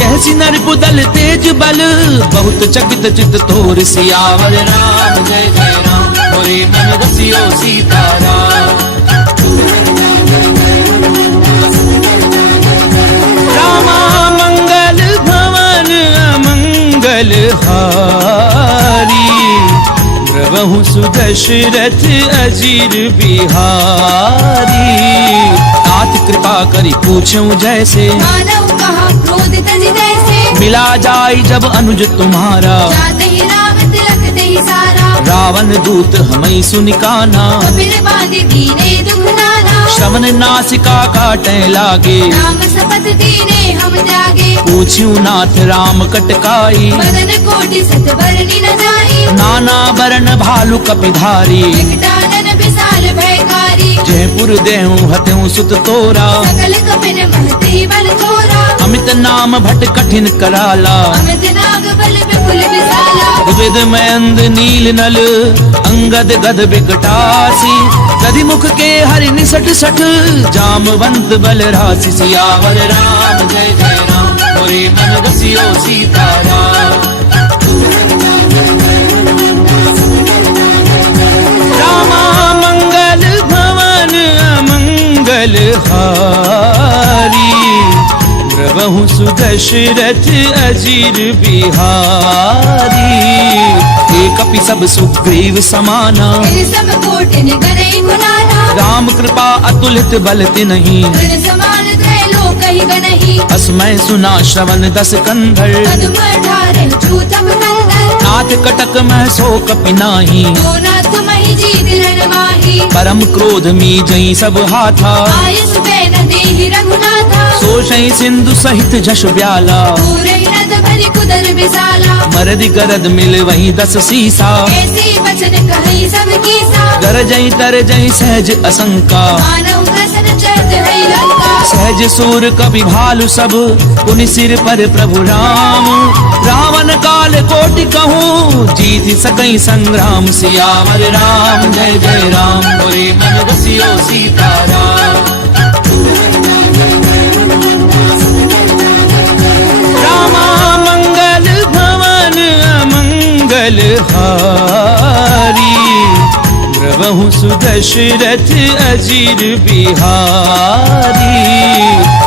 कहसी नर कुदल तेज बल बहुत चकित चित तोर सियावर राम जय जय राम मोरे मन रसियो सीताराम रामा मंगल भवन अमंगल हारी द्रवहु सुदशरथ अजीर बिहारी तात कृपा करी पूछूं जैसे मानव कहा क्रोध तज जैसे मिला जाय जब अनुज तुम्हारा जाते ही राम तिलक ते ही सारा रावण दूत हमें सुनिकाना फिर बांध दीने दुख नाना श्रवण नासिका काटे लागे राम शपथ दीने हम त्यागे पूछ्यू नाथ राम कटकाई मदन कोटि सत बरनी न जाई नाना बरन भालु कपिधारी विकटानन विशाल भयकारी जयपुर देहु हत्यु सुत तोरा सकल कपिन महते बल तोरा अमित नाम भट कठिन कराला अमित नाग बल विपुल विशाला विविध मयंद नील नल अंगद गद बिकटासी गदि मुख के हरि निसट सठ जामवंत बल राशि सियावर राम जय जय राम मोरे मन रसियो सीताराम रामा मंगल भवन अमंगल हारी द्रवहु सुदशरथ अजीर बिहारी एक कपि सब सुग्रीव समाना तेरे सब कोटि गनई गुनाना राम कृपा अतुलित बल तिन्हि गुण समान त्रैलोक ही गनहि अस्मै सुना श्रवण दस कंधर पद्म 18 छूतम नंदन नाथ कटक मह सो कपि नाही तो नाथ मही जीत रण माही परम क्रोध मी जई सब हाथा आयस बैन देहि रघुनाथा सोषई सिंधु सहित जश ब्याला पूरे नद भरि कुदर विशाला मरदि गरद मिल वही दस सीसा ऐसी वचन कहि सब कीसा गरजई तरजई सहज असंका मानव प्रसन्न चरत है लंका सहज सूर कवि भालु सब पुनि सिर पर प्रभु राम रावण काल कोटि कहूँ जीत सकई संग्राम सियावर राम जय जय राम मोरे मन रसियो सीताराम रामा मंगल भवन अमंगल हारी द्रवहु सुदशरथ अजीर बिहारी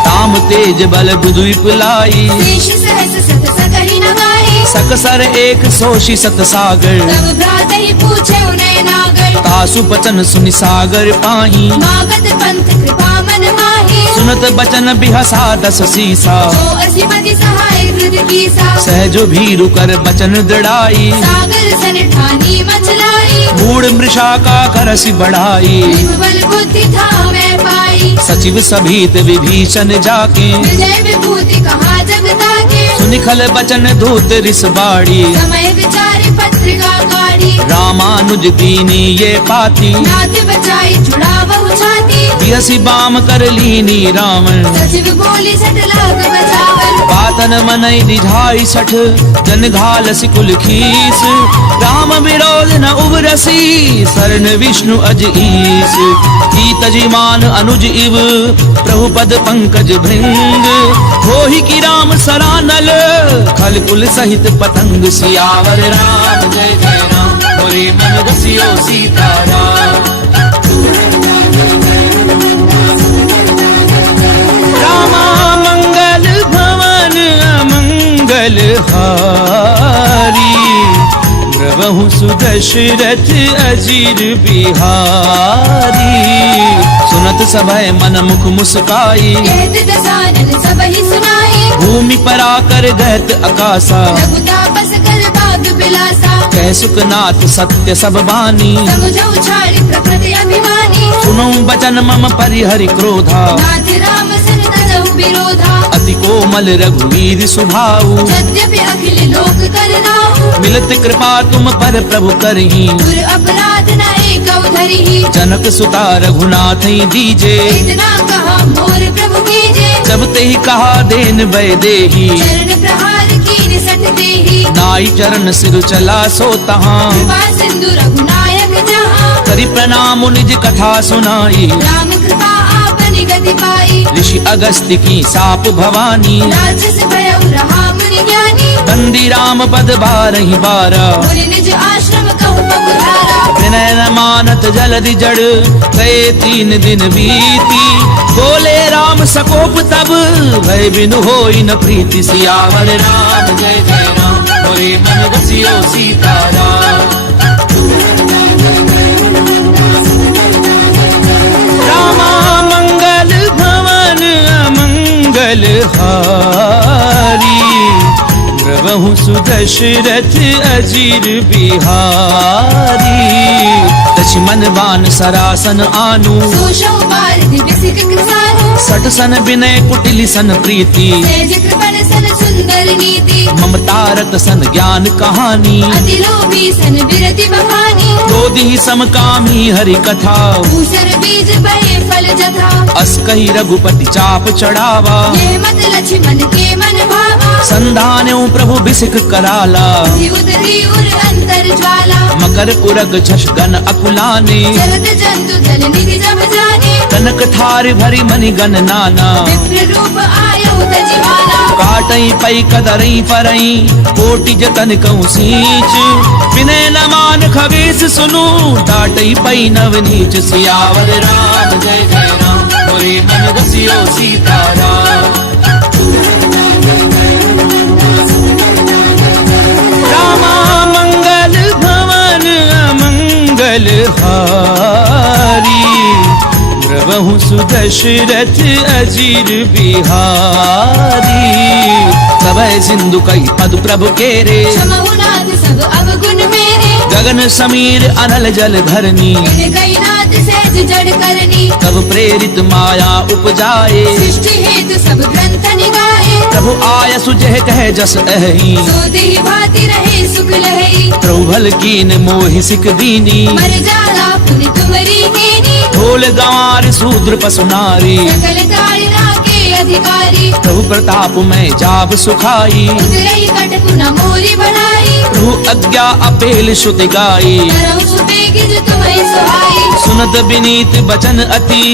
राम तेज बल बुद्धिप लाई शेष सहस सत सकहि न गाई सकसर एक सोषि सत सागर तब भ्रात ही पूछे उन्हें नागर तासु बचन सुनि सागर पाही मागत पंथ कृपा मन माही सुनत बचन बिहसा दस सीसा जो असिमति सहाय हृद कीसा सहजो भीरु कर बचन दृढ़ाई सागर सन ठानी मचलाई मूढ़ मृषा का करसि बढ़ाई बल बुद्धि था मैं पाई सचिव सभीत विभीषण जाके विजय विभूति कहा जगता के सुनिखल बचन धूत रिस बाड़ी समय विचारी पत्रिका गाड़ी रामानुज दीनी ये पाती नाथ बचाई छुड़ा बहु छाती बिहसी बाम कर लीनी रावण सचिव बोली सट लाग बचावन पातन मनई रिझाई सठ जन घाल सिकुल खीस राम विरोध न उबरसी शरण विष्णु अज ईस की तजिमान अनुज इव प्रभु पद पंकज भृंग होहि की राम सरानल खल कुल सहित पतंग सियावर राम जय जय राम मोरे मन रसियो सीताराम रामा मंगल भवन अमंगल हारी द्रवहु सुदशरथ अजीर बिहारी सुनत सभय मन मुख मुस्काई कहत दसानन सब ही सुनाई भूमि पर आकर गहत आकाशा रघुतापस कर बाग बिलासा कह सुखनाथ सत्य सब बानी सब जो छाड़ी प्रकृति अभिमानी सुनो बचन मम परिहरि क्रोधा नाथ राम सन तजहु विरोधा अति कोमल रघुवीर सुभाऊ यद्यपि अखिल लोक कर राहु मिलत कृपा तुम पर प्रभु करही गुर अपराध न एकौ धरिहि जनक सुता रघुनाथ दीजे इतना कहा मोर प्रभु कीजे जब ते ही कहा देन भय देही चरण प्रहार कीन सठ देहि नाई चरण सिर चला सो तहाँ कृपा सिंधु रघुनायक जहाँ करि प्रणाम निज कथा सुनाई राम कृपा आपनि गति पाई ऋषि अगस्त्य की साप भवानी राजस भयउ रहा मुनि ज्ञानी बंदी राम पद बारहि बारा मुनि निज आश्रम कहु पगुधारा विनय न मानत जलधि जड़ गए 3 दिन बीती बोले राम सकोप तब भय बिनु होई न प्रीति सियावर राम जय जय राम मोरे मन बसियो सीताराम रामा मंगल भवन अमंगल हारी प्रभु सुदशरथ अजीर बिहारी लक्ष्मण बान सरासन आनु सोशौ पारधि बिसिक कृसानु सठ सन विनय कुटिल सन प्रीति सहज कृपण सन सुंदर नीति ममता रत सन ज्ञान कहानी अति लोभी सन बिरति बखानी क्रोधी समकामी हरि कथा भूसर बीज बहे फल जथा अस कही रघुपति चाप चढ़ावा यह मत लक्ष्मण के मन भावा संधान्यो प्रभु बिसिक कराला उदरी उर अंतर ज्वाला मकर उरग झष गन अकुलाने जलद जंतु जल निधि जब जाने कनक थार भरी मनि गन नाना विप्र रूप आयो तजिमाना काटई पई कदरई परई कोटि जतन कहूँ सींच विनय न मान खगेश सुनु डाटई पई नव नीच सियावर राम जय जय राम मोरे मन बसियो सीताराम रामा मंगल भवन अमंगल हारी प्रभु सुदशरथ अजीर बिहारी सबय सिंधु कई पद प्रभु केरे क्षमहु नाथ सब अवगुण मेरे गगन समीर अनल जल धरनी कई नाथ सहज जड़ करनी तब प्रेरित माया उपजाए सृष्टि हेतु सब ग्रंथ निगाहे प्रभु आय सुजह कह जस अहि सो देहि भाति रहे सुख लहई प्रभु भल कीन मोहि सिख दीनी मर जाला पुनि तुमरी कीनी ढोल गंवार शूद्र पसु नारी सकल तारिणा के अधिकारी प्रभु प्रताप में जाब सुखाई उतरई कटकु न मोरी बनाई प्रभु आज्ञा अपेल श्रुति गाई तरहु सुपेगिज तुम्हें सुहाई सुनत विनीत बचन अति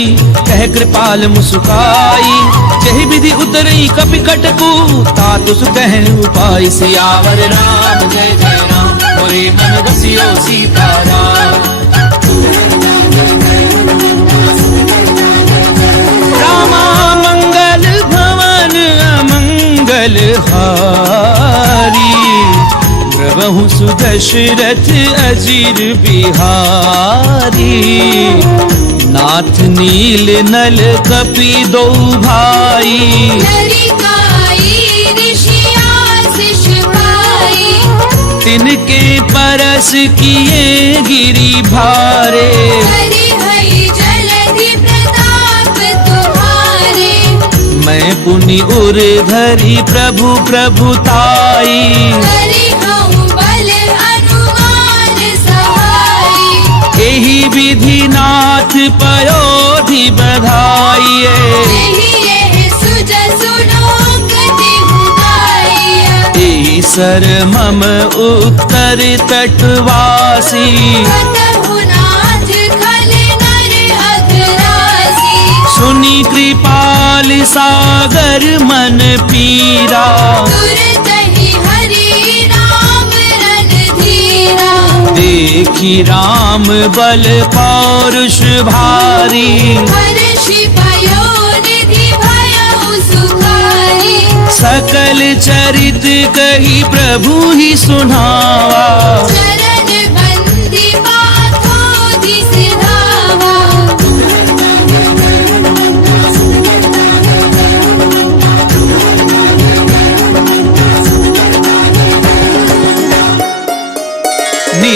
कह कृपाल मुस्काई जहि विधि उतरई कपि कटकु तातु सुकह उपाय सियावर राम जय जय राम मोरे मन बसियो सीताराम रामा मंगल भवन अमंगल हारी प्रभु सुदशरथ अजीर बिहारी नाथ नील नल कपि दो भाई नरिकाई ऋषि आशीष पाई तिनके परस किए गिरि भारे हरि हरि जलधि प्रताप तुम्हारे मैं पुनि उर धरि प्रभु प्रभुताई हरि हऊँ बल अनुमान सहाई एहि विधि नाथ पयोधि बधाइए यही यह सुज सुनोक देहु गाइया एहि सर मम उत्तर तटवासी कतहु नाथ खल नर अघरासी सुनि कृपाल सागर मन पीरा तुरतहि हरि राम रणधीरा देखी राम बल पौरुष भारी हर्षि पयोनिधि भयउ सुखारी सकल चरित कही प्रभु ही सुनावा चरण बंदी पाथोधि सिधावा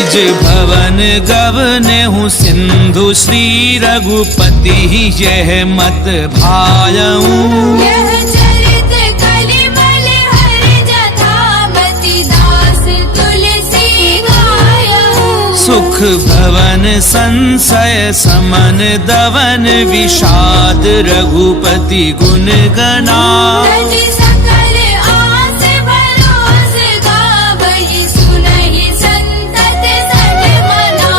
निज भवन गवनेहु सिंधु श्री रघुपति यह मत भायऊ यह चरित कलिमल हर जथामति दास तुलसी गायऊ सुख भवन संशय समन दवन विषाद रघुपति गुण गणा तज सकल आस भरोस गावहि सुनहि संतत सन्मना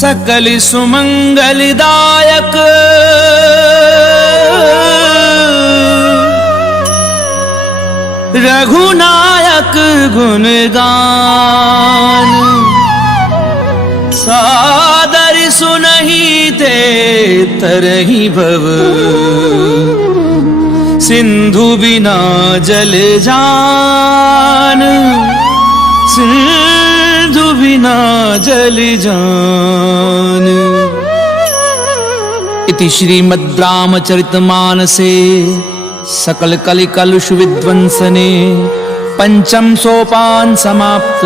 सकल सुमंगलदायक रघुनायक गुणगान सादर सुनहि ते तरहि भव सिंधु बिना जल जान सिंधु बिना जल जान। इति श्रीमद् रामचरितमानसे सकल कलि कलुष विध्वंसने पंचम सोपान समाप्त।